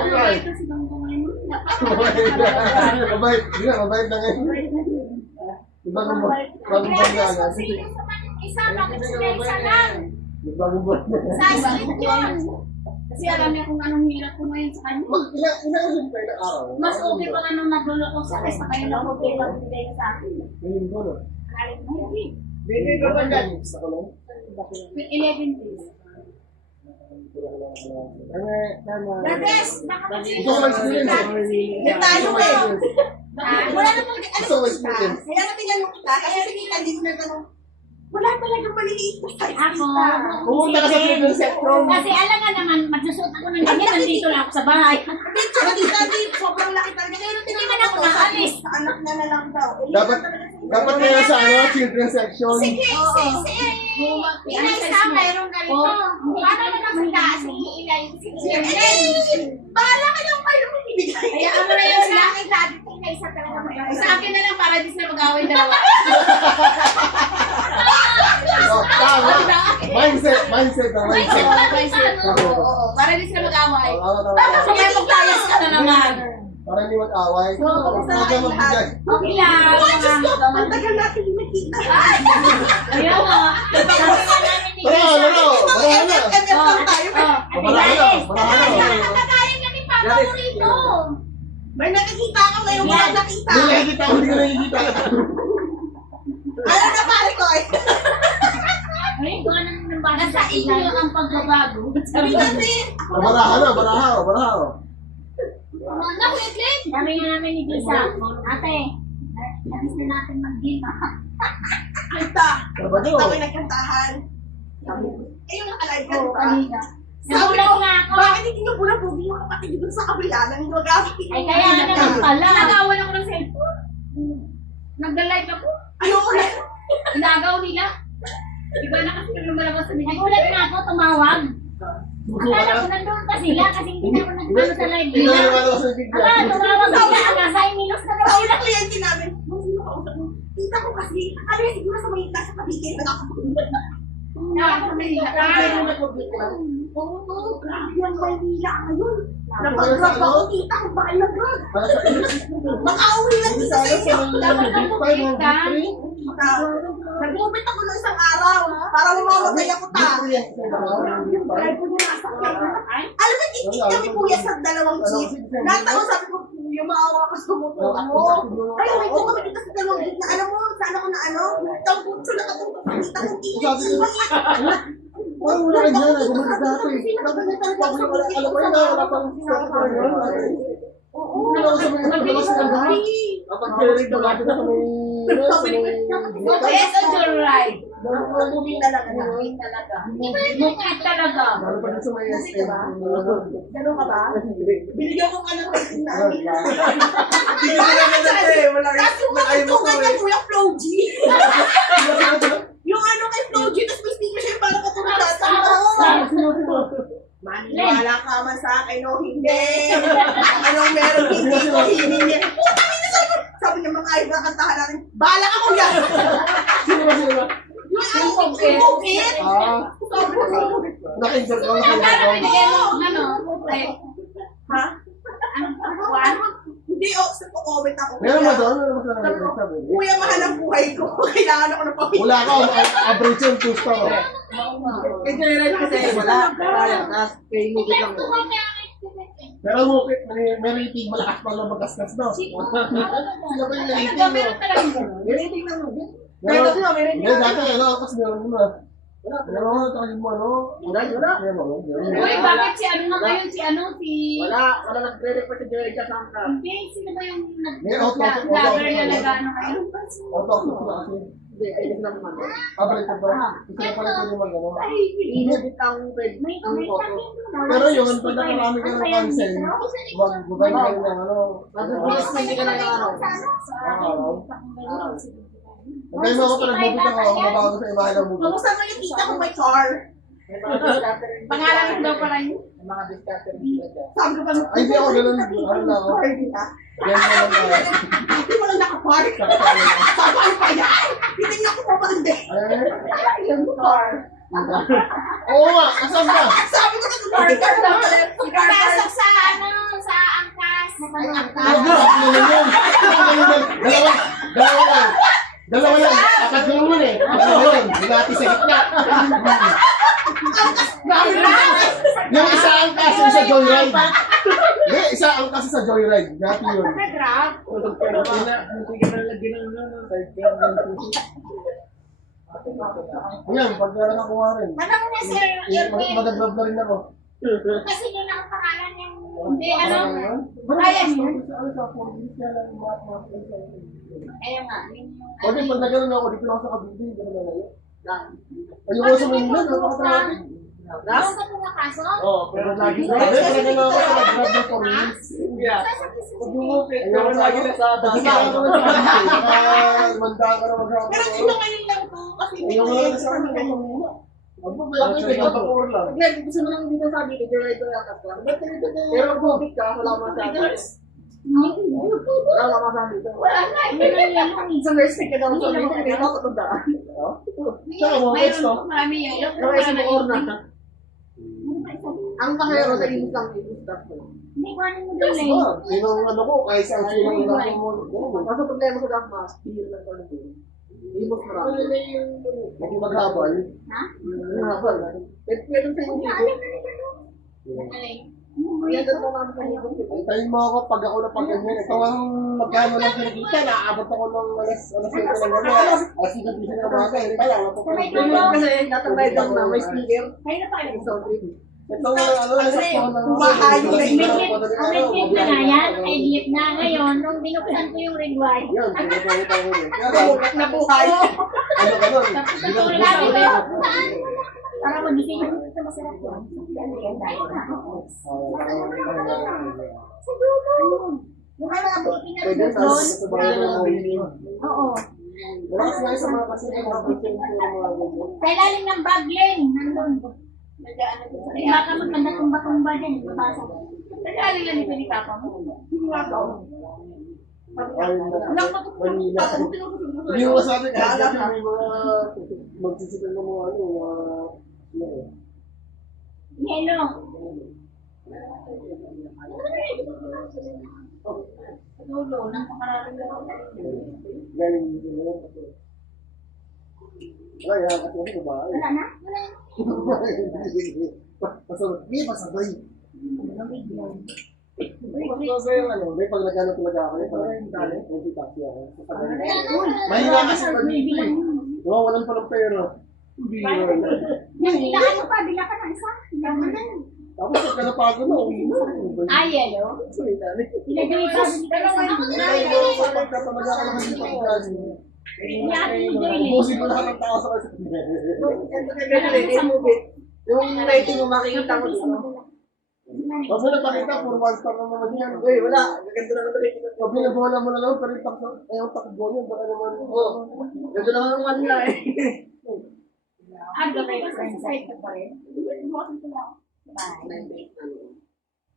Mabait. Hindi na, mabait na ngayon. Bagong bangga na. Isa, bakit sila isa lang? Bagong bangga. Sa split yun. Kasi alam niya kung anong hirap ko ngayon sa kanya. Ilang ulit pa yung araw? Mas okay pa nga nung nagulo ko sa kaysa kayo na okay pa bigay sa akin. Ngayon ko na. Bigay ka ba dyan? Sa kulong? 11 days. Tama. Brothers, baka Gusto ko mag-experience eh. Yan tayo eh. Wala na pong, Gusto ko experience. Kaya natin ganun kita. Kasi si Tita Liz na tanong, wala talagang maliliit na size. Ako. Pumunta ka sa Freedom Spectrum. Kasi alam nga naman, magsusuot ako ng ganyan. Nandito lang ako sa bahay. Hindi, tsaka Tita Liz, sobrang laki talaga. Pero Hindi man ako naalis. Sa anak niya na lang daw. Eh, Dapat ngayon sa children's section. Sige, Inaysa, mayroong ganito. Paano na lang sila si Inay? Bahala ka lang kayo ibigay. Kaya ano na yun Sa akin, dati si Inaysa talaga may Sa akin na lang para di sila mag-away dalawa. Oh, tama. Mindset na mindset. Oo, para di sila mag-away. Tama. Tapos kaya maglayas ka na naman. Para hindi mag-away. Huwag ka magbigay. Okay lang. Ang tagal natin yung nakita. Ayaw nga. Sabi nga namin ni Tara, tara. Tara na. MF lang tayo. Barahan na. Nakakain ka ni Papa mo rito. May nakikita ka ngayon, wala nakita. Hindi nakikita ko, hindi ko nakikita. Ano na pare ko eh. Ay, gawa ng bata sa inyo ang pagbabago. Sabi natin. Baraha. Naku, Edlin. Sabi nga namin ni Gisa, ate, nabis na natin mag-game. Kanta. Ano ba Kita to? ko nagkantahan. Ayun ang alive ka, Oo, diba? kanina. Sabi Nagulat ko, nga ako. bakit hindi nabula-bugi yung kapatid doon sa kabila nang gagawin? Ay, kaya naman pala. Nagawan ako ng cellphone. Nag-live ako. Ayoko na. Inagaw nila. Iba na kasi yung lumalabas sa video. Nagulat nga ako, tumawag. Akala ko nandun pa sila kasi hindi na ako nagpano sa live Hindi nila. na naman ako sa bigla. Tumawag sila, ang nasa Emilos na daw Sabi sila. ng kliyente namin, "Ma'am, sino kausap mo?" Tita ko kasi, ano yan, siguro sa may nasa kabigay na nakapagod. Oo, grabe ang Maynila ngayon. Napag-grab ako, tita ko, bakit nag-grab? Makauwi lang dito sa inyo. Nag-movement ako ng isang araw para mamamatay ako ta. Drive ko niya nasa kanya. Alam mo, tiktik kami kuya sa dalawang jeep. Nataon sabi ko, kuya, Yung maawa ka sa tumutulo mo. Ay, may ko kami dito sa dalawang gitna. Alam mo, sana ko na ano, tangkutso na katong kapakita kong Sabi ko, parang wala rin yan, gumalit dati. Alam mo yun na, wala pang start pa rin yun. Hindi ako sa mga naglalas ng gabi. Kapag kairig na natin na kami. Yes, Joyride. Buming talaga na. Buming talaga. Bukid talaga. Lalo pa din sa may SM. Ganun ka ba? Binigyan ko ka ng kasi na. Hindi ko naman natin. Wala kayo mo Kung kanya Kuya Flo G. Yung ano kay Flo G, tapos may speaker siya parang katulad sa maniwala ka man sa akin o hindi. Anong meron hindi ko hiningi. Puta niya sabi niya mga ay kakantahan natin. Bahala ka kuya. Sino ba sino ba? Yung ano yung bukit. Sabi ko sa bukit. Naka-insert ako. Magkano binigay mo? Ano? Ha? Ano? Hindi, sa comment ako. Meron ba doon? Meron ba sa sabi? Kuya, mahal ang buhay ko. Kailangan ako ng pamilya. Wala ka, average yun, 2 star. Kaya Joyride kasi wala. Kaya, nas, kay Mugit lang. Pero mo, may rating, malakas pa lang magkaskas, no? Sila ba yung rating mo? Meron talaga ganun. May rating lang mo. Pero, Kaya kasi may rating hindi, lang. dati, ano, kasi meron mo na. Pero, takin mo, ano? Wala. Meron mo, Uy, bakit si ano na ngayon? Si ano? Si... Wala nagre-record si Joyride sa sangka. Hindi, sino ba yung May auto, vlogger na nag-ano kayo? Auto, kasi. Hindi, ayun lang naman. Average pa ba? Gusto na pala ito yung mag, ano? Mugit ang pwede. Ang photo. Pero yung pag nakarami ka ng cancel, magbugay ka rin ng ano. Mabilis na hindi ka na ng araw. Hanggang mo ako pa nag-movie ako, ako mabago sa imahe ng movie. Kamusta mo yung tita ko may car? Pangalan ko daw pala yun. Mga discutter. Sabi ko pa, Ay, hindi ako ganun, ano na ako. car dita. Yan mo lang na. Hindi mo lang nakapark. Sabi ko, ano pa yan? Titignan ko pa ba hindi? Yung car. Oo nga, asan ka? Sabi ko na car daw pala. Pasok sa ano, sa angkas. Huwag na, dalawa lang. Dalawa lang, apat yung naman eh. Dalawa yun, hinati sa gitna. Yung isa ang kasi sa Joyride. Hindi, isa ang kasi sa Joyride. Hinati yun. Grab. Hindi ka na lagyan ng sidecar. Yan, pag nakakuha rin. Tanong niya Sir Irwin. Magaglove na rin ako. Kasi yun ang pangalan niya. Hindi, ano? Brian yun. Ayun nga. Yun yung... O di, pag nagano'n ako, dito ako sa kabindi, hindi ko na ngayon. Ayoko sa Manila, napaka-traffic. Doon ka pumakaso? Oo, pero lagi na. Sabi, pag nagano'n ako, nag-grab ng 4 minutes. Pag bumupit, pero lagi na sa Kasi kaya ko na sa kabindi. Manda ka na mag-grab. Pero ito ngayon lang to. Kasi Ayaw mo lang sa amin, ayaw mo muna. Ako ba, ako yung nagpapakur lang. Glenn, gusto mo lang dito sabi ko, Joyride ko lang ka. Pero pag bumupit ka, wala mo sa akin. Wala mo sa akin. wala na. Sa nursing ka daw sa akin, hindi mo katundaan. Saka mo, next to. Marami yun. Kaya sa or na. Ang kahero sa inis lang, inis lang. Hindi ko ano mo Yes, doon eh. ba? Yun ang ano ko, kahit sa ang silang nasa mo. Kaso problema sa Daphne, spear lang ko nito. Imos marami. Hindi maghabal. Mahal. Pwede sa hindi ko. Yan ang mga kanibong ko. Antayin mo ako pag ako na pag ganyan. Ito ang magkano lang kinikita. Naaabot ako ng alas 7 ng gabi. Alas 5 na umaga. Hindi pa lang. Kasi natambay lang na may speaker. Kaya na pala. Sound trip. Ito ano, nasaktuhan ng Bumahayo na yun. Ang nag-tip na nga yan, ay diet na ngayon, nung binuksan ko yung ring light. Yan, pinapakita ko yun. Pero, Nabuhay. ano ka nun? Para magising yung ito masarap yan. Yan tayo na. Sa dulo. Yung ano, abutin na Pwede, doon. sa bahay ng mga Oo. wala kasi nga sa mga kasi ng mga bitchen ko yung mga ganyan. Sa ilalim ng bag lane, nandun. Baka maganda tumba-tumba din. Babasa. Nagaling lang ito ni Papa mo. Manila. Hindi mo masabi kahit kasi may mga magsisipan ng mga ano, Hello. Dulo, nang pakarami lang. galing dito na. Ay, kasi ako ba? Wala na? Pasabay. Hindi, pasabay. Mas yung ano, may pag nagano talaga ako, yung si taxi ako. Mahina kasi pag dito eh. Nawawalan pa ng pera. Ilaan pa, bila ka ng isa. Ilaan mo na. Tapos pagka napagod na, uwi na. Ay, yelo. Ilagay ka sa Pagka talaga ako naman dito ang gano'n. Busin mo lahat ng tao sa kasi. Yung rating mo makikita mo dito. Huwag mo na pakita, puro 1 star na naman yan. Uy, wala. Gaganda na ng rating. Pag binabola mo na lang, pero yung takbo niya, baka naman. Ganda naman ang one niya eh. Ano ba yung side ka pa rin?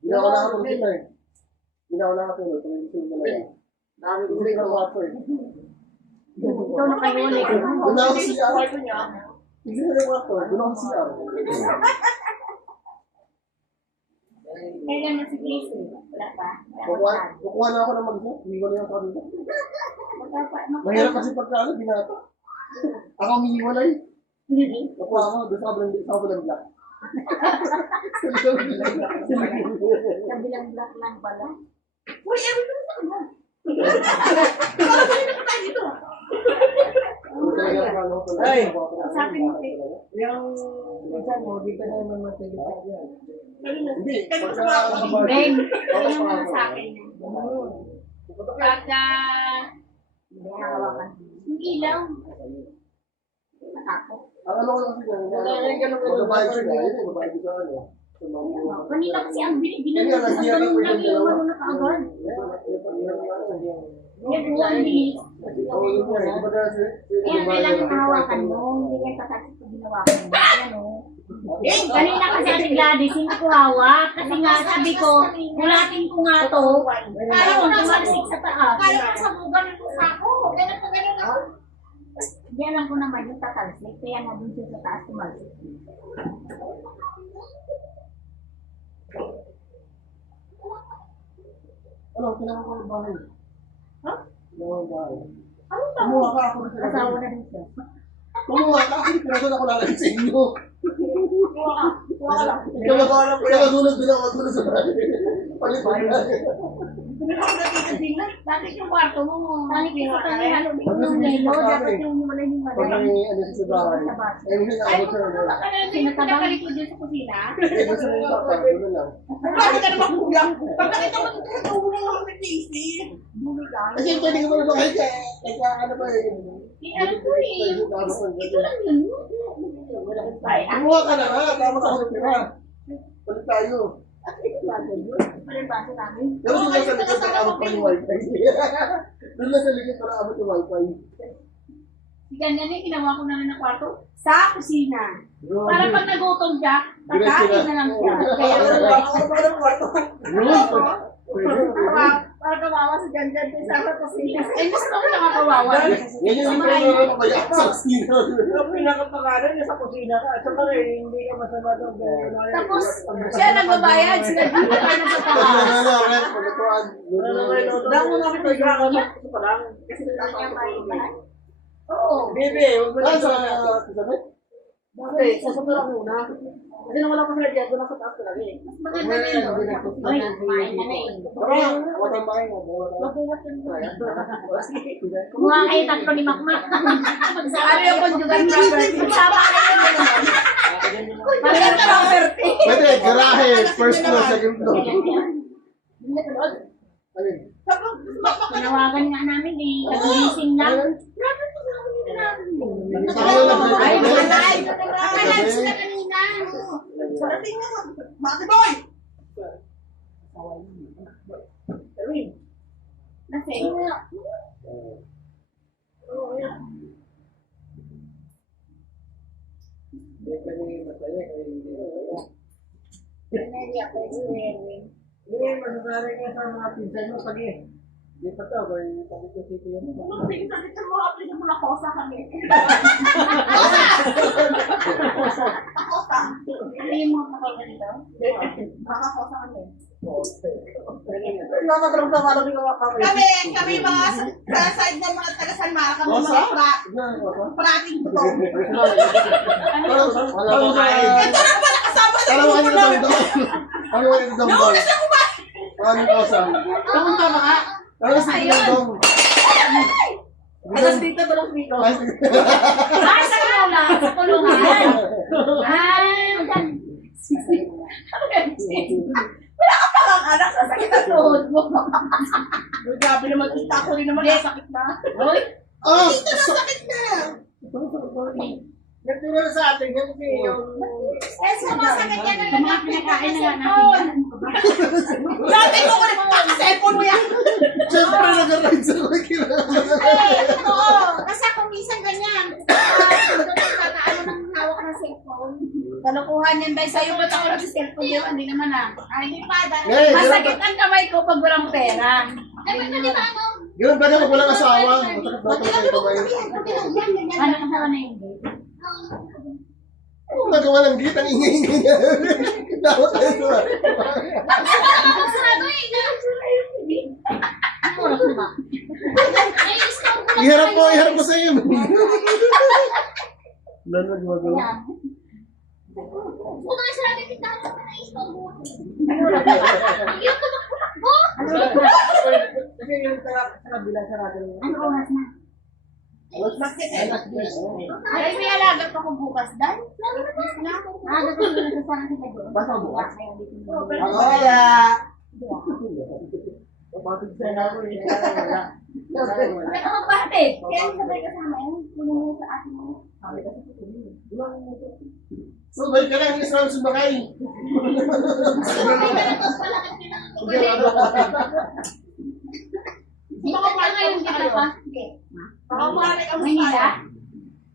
Hindi ako nakapagkita eh. Hindi ako nakapagkita. Television na lang. Dami ko Hindi na ako eh. Ikaw na kayo ulit. Doon ako sa CR. Hindi na yung ako. Doon ako sa CR. Kailan na si Casey? Wala pa. Kukuha na ako ng mag-isa. Iwan na yung kanila. Mahirap kasi pagka binata. Ako umiiwalay. Nakuha mo, doon sa kabilang black. Kabilang black lang pala. Ay! Sabi mo, Yung minsan mo, di ka naman matalipat yan. Hindi. Ben, ito naman sa akin. Pagka hawakan. Yung ilaw. Matakot. Ang ano ko kasi dyan, magbabayad sila. Yun, magbabayad sa ano. Kanina kasi ang binigyan ng ganun lang yung ano na kaagad. Yan po ang bilis. Kaya kailangan hawakan mo. Hindi kayo kakasip pag ginawakan mo. Yan o. Kanina kasi si Gladys, hindi ko hawak. Kasi nga sabi ko, mulatin ko nga to. Kaya ko tumalsik sa taas. Kaya ko sa bugan yung sako. Ganun ako. Hindi alam ko naman yung tatalsik. Kaya nga dun siya sa taas tumalsik. Ano, kailangan ko ng bahay. Ha? Kailangan ko ng bahay. Ano ba? Kumuha ka ako ng Asawa na rin siya. Kumuha ka kasi pinagod ako lalagay sa inyo. Kuha ka. Kuha ka lang. Ikaw nag-aalam ko yan. Nagulog din ako sa bahay. Palit ba yun? Bakit yung kwarto mo? Bakit yung halo din yung yelo? Dapat yung himalay yung Pag malay. may ano sa bahay. Eh, minsan ako sa ano. Sinatabang ko dyan sa kusina. Eh, gusto mo yung tatay. Ano lang. Bakit ka naman kuya? Pagkakita mo ito, ito mo kami Casey. Dulo lang. Kasi pwede ko naman kahit kaya ano ba yun. Ano ko eh. Ito lang yun. Kumuha ka na nga. Tama ka sa tira. Palit tayo. Palibaso namin. Pero doon lang sa likod para abot pa yung wifi. Doon lang sa likod para abot yung wifi. Si ganyan yung ginawa ko na rin ng kwarto. Sa kusina. Para pag nagutom siya, kakain na lang siya. Kaya Ako ba ng kwarto? para kawawa si Ganjan din sa kusina. Eh, gusto ko nakakawawa. Yan yung hindi ko mapapaya sa kusina. Yung pinakapangalan niya sa kusina ka. Sa mga hindi ka masama doon. Tapos, siya nagbabayad. Sila dito pa nagpapawas. Dahil mo namin ito, ikakama ko pa lang. Kasi Oo. Bebe, huwag mo na Sa Bakit? Sasama lang muna. Kasi nang wala ko sa dyan, doon lang sa taas talaga eh. Mas maganda na yun. Ay, kumain ka na eh. Kumuha kayo tatlo ni Makmak. Ano yung conjugal property? Magsama ka na yun. Maganda property. Pwede, garahe, first floor, second floor. Alin? Tinawagan nga namin eh. Nagulising lang. Ay, malay. Nakalag sila kanina. Parating nga. Bakit boy? Kasi, Hindi, masasabi ka sa mga pinsan mo pag eh. Di pa to, kaya sabi ko si Kuya mo. Ano pinsan ito mo? Pinsan mo na kosa kami. Kosa. ano yung mga kakaiba dito? Baka kosa kami. Nakatrong sa kalong yung kami. Kami mga sa side ng mga taga San Mara, kami Kosa? mga prating to. Ito lang pala kasama sa Alam mo grupo kanina namin. damdam. Ano mo kanina damdam? Nauna siya kumain. Paano ka sa? Tama ka nga. Alas dito dong. Alas dito, tulog dito. Ah, sa kulungan. Sa kulungan. Ah, wala ka palang anak, sasakit ang tuhod mo. Grabe naman, kita ko rin naman, nasakit na. Uy, Ah! Nasakit na. Natural sa atin yan kasi yung... eh, sumasakit yan ang mga pinakain na natin. Dati ko ko rin, cellphone mo yan. Siyempre nag-ride sa ko. Oo, kasi kung minsan ganyan, ano nang hawak ng cellphone. Kalukuhan yan dahil sa'yo ba't ako nag-cellphone yun? Hindi naman ah. Ay, hindi pa, Masakit ang kamay ko pag walang pera. Dapat na di ba ano? Ganun ba na pag walang asawa? Matakot ba ito kayo kamay? Ano ang sawa na yun? Ano nagawa ng git? Ang ingay-ingay niya. Dapat tayo ito. Sarado eh. Iharap ko sa iyo. Lalag magawa. Kung nga sarado kita, ano ka na-install mo? Yung tumakbo. Kasi yung sa kabila sarado mo. Ano oras na? Ay, may alaga pa ko bukas dahil. Dapat na nagsasaran sila doon. Basta bukas. Wala. Kapatid sa ako eh. Wala. Pero bakit? Kaya sabay kasama yun, puno mo sa akin mo. So, balik ka lang. Islam sumakay. Hindi ka pa ngayon dito pa. Pakamuhalay ka mo Manila?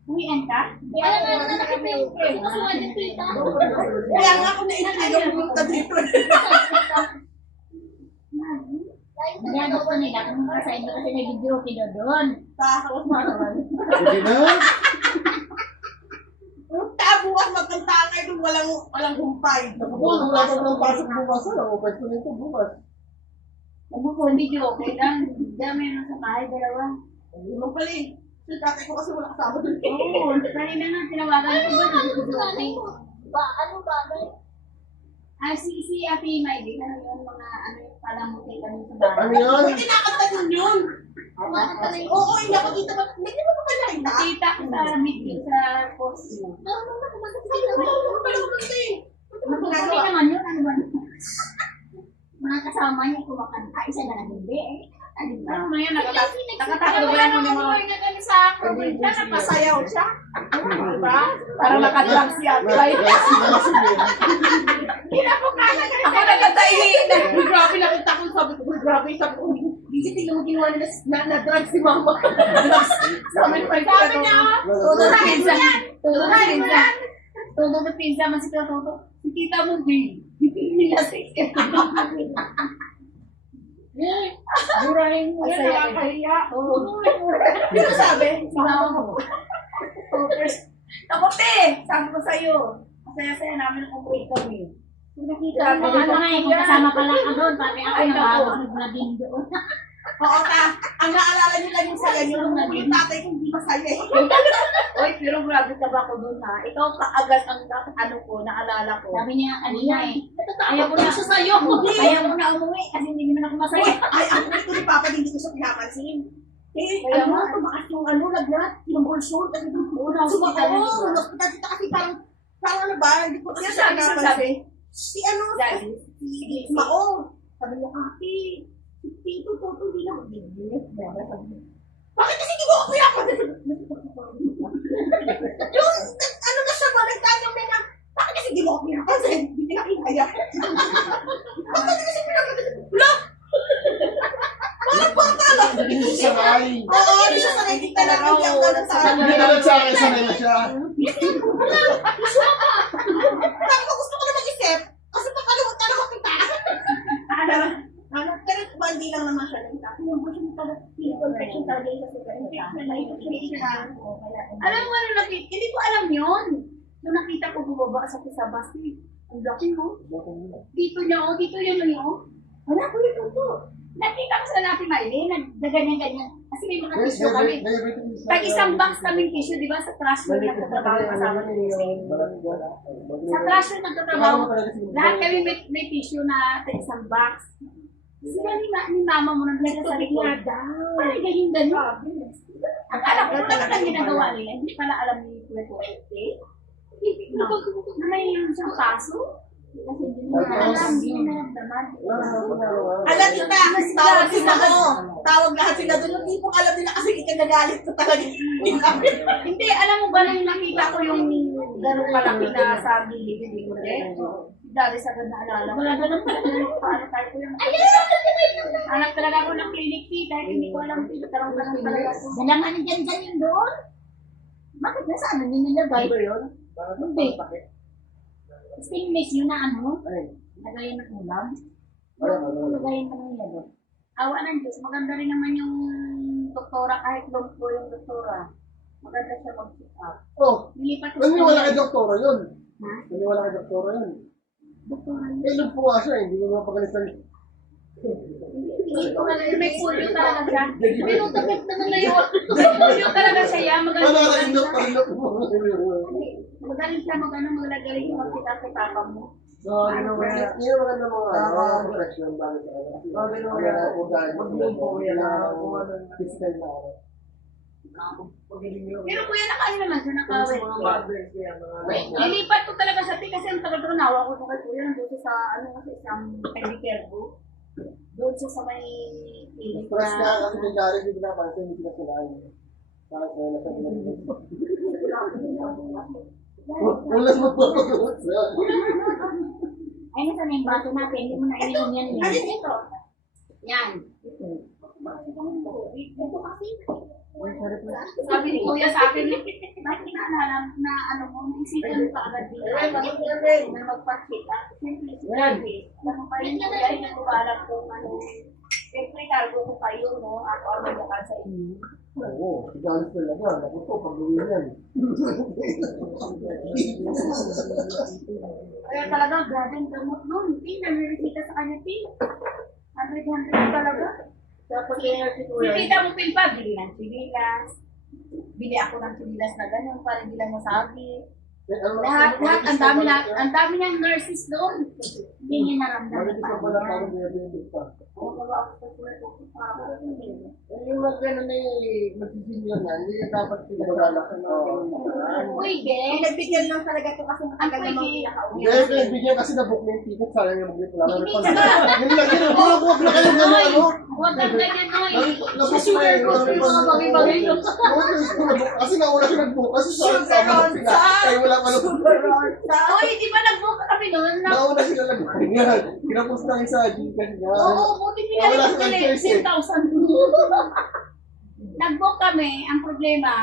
Uwian ka? Kaya nga nanakit na yung kasuhan yung tita. Kaya nga ako na-inalay yung pumunta dito. Yan, gusto nila, kung sa inyo kasi nag-video kino doon. Takawas mo naman. Hindi na. Bukas magkantangay doon, walang humpay. Wala pa ng pasok bukas. Wala ko pwede ko nito bukas. Ano po, hindi okay lang. Dami na sa bahay, dalawa. Hindi mo pala eh. Yung tatay ko kasi wala kasama doon. Oo, kanina nga tinawagan ko ba? Ba, ano ba? Ah, si Ate Maylin, ano yun, mga ano yung palamuti kami sa bahay. Ano yun? Hindi kinakanta din yun. Oo, hindi ako dito. Hindi mo ba kaya kita? Nakita ko sa video sa post mo. Marunong na kumanta sa Hindi mo pala kumanta eh. Hindi naman yun, ano ba? Mga kasama niya kumakanta, isa na lang hindi eh. Ano na yan, nakatakbo yan mo yung mga... na kami sa probinsya, napasayaw siya. Diba? Para nakadrug siya. Ako nagkatayin. Grabe nakita ko, sabi ko, grabe, sabi ko, Gigi, tingnan mo ginawa nila na-drug si mama. Sa amin pa ito. Sabi niya, Todo na pinsa. Todo na pinsa. Todo na pinsa man si Toto. Si tita mo, di. Nila si Burahin mo yan, nakakahiya. Ano sabi? Kamote! Sabi ko sa'yo. Masaya-saya namin ang umuwi kami. Nakita mo, ano nga eh, kung kasama pala ka doon, pati ako nabagos na din doon. Oo, ang naalala niyo lang yung saya niyo. Yung tatay ko hindi masaya eh. Oy, pero grabe ka ba ko doon ha? Ikaw kaagad ang ano ko, naalala ko. Sabi niya kanina eh, ayaw ko na sa'yo. Ayaw ko na umuwi kasi hindi naman ako masaya. Ay, ang ito ni Papa, hindi ko siya pinapansin. Eh, Kaya ano, nga. tumakas yung ano, lagnat, yung bulsyon, kasi Una, hospital na dito. hospital dito kasi parang ano ba, hindi ko siya Sabi sa sabi. Si ano, Daddy. si Mao, sabi niya, Ate, si Tito, Toto, hindi na mag-ibig. Bakit kasi hindi mo ako pinapansin? Yung, ano na siya ba, nagtanyang may na, bakit kasi hindi mo ako pinapansin? Hindi pinakinaya. Bakit kasi pinapansin? Wala! Parang bata lang. Hindi siya sanay. Oo, hindi siya sanay. Hindi talaga hindi ang galang sa akin. Hindi naman sa akin, sanay na siya. Sabi ko, gusto ko na mag-isip. Kasi pagkaluwag ka naman kita. Pero ba, hindi lang naman siya nagta. Yung gusto mo talaga, yung confession talaga yung kasi infection na infection na. Alam mo ano nakita? Hindi ko alam yun. Nung nakita ko bumaba sa Kisabas, ang laki mo. Dito niya, oh, dito yun yun. Wala ko yung to. Nakita ko sa natin Maylin, nagganyan-ganyan. Kasi may mga tissue kami. Pag isang box kaming tissue, di ba, sa trash room nagtatrabaho yung kasama ng Sa trash room nagtatrabaho, lahat kami may tissue na isang box. Sila ni mama mo nang nagsasabi nga daw. Ay, ganyan gano'n. Akala ko talaga ginagawa nila. Hindi pala alam ni Kuya Tuwete. Na may isang kaso. Kasi hindi nila alam. Hindi nila naman. Alam nila, tawag sila tawag lahat sila doon. Hindi po alam nila kasi ikagagalit ko talaga. Hindi, alam mo ba nang nakita ko yung gano'ng kalaki na sa gilid ni Kuya? Dari sa ganda alala. Wala ganun pala. Paano tayo ko yung... Anak talaga ako ng clinic fee dahil hindi ko alam dito. Tarang talaga ako. Dalangan dyan yung doon. Bakit nasaan nyo nilagay? Hindi. Stainless yun na ano? Lagayan ng ulam? Lagayan pa ng yelo. Awa ng Diyos. Maganda rin naman yung doktora kahit long po yung doktora. Maganda siya mag-check up. Oh, Nilipat ko naniwala kay doktora yun. Ha? Naniwala kay doktora yun. Doktora yun. Eh, love po nga siya, hindi niya mapagalitan. Hindi ko alam. May polio talaga siya. Pinutabit naman na yun. May polio talaga siya. Ano na rin doktor mo? Magaling siya magaling yung magkita sa papa mo. So, yun ang maganda mga correction bago sa ano. Mag-yun po yan na physical na ako. Pero kuya, nakain naman siya, nakawin. Nilipat ko talaga sa kasi ang tagal ko nawa ko kay kuya nandun siya sa sa isang pedicare ko. Doon siya sa may clinic Stress na. ka kasi nangyari, hindi pinapansin, hindi sila sulain. Bakit na nasa wala mo po pag-uusap. Ay, nasa na yung baso natin. Hindi mo na ininom yan. Ano dito? Yan. Ito kasi. Sabi ni kuya sa akin, bakit kinaalala na naisipan mo pa agad dito? Na magpa-check up. Siyempre, sabi, alam mo pa rin kuya, hindi ko ba alam kung siyempre, cargo ko kayo, no? Ako ang magkakal sa inyo. Oo, galit talaga. Naku po, pag-uwi yan. Kaya talaga, grabe ang gamot nun. Namirisita sa kanya, 100 talaga. Tapos kaya si Si Kuya. tita mo pinpa, bili ng sinilas. Bili ako ng sinilas na gano'n para hindi lang masabi. Lahat, ang dami niyang nurses doon. Hindi niya naramdaman Bakit pa. isa pala parang diabetes ka? Oo, gawa ako sa kuya ko. Para Eh, yung mag-ano na mag-senior na, hindi ka dapat pinag-alala ka na. pwede. Pinagbigyan lang talaga ito kasi matagal na Pwede. Hindi, pinagbigyan kasi na book na yung ticket, sayang yung mag-reply. Yun lang, yun. Huwag na kayo gano'n, ano? Huwag kang ganyan, Noy. Sa sugar ko, mga bagay-bagay yun. Kasi nauna siya nag-book, kasi sama sila. Kaya wala pa lang. Oy, di ba nag-book kami noon? Nauna sila nag-book niya. Pinapos lang isa, Gcash niya. Oo, buti Wala pinalik silang nila choice eh. 10,000. Nag-book kami, ang problema,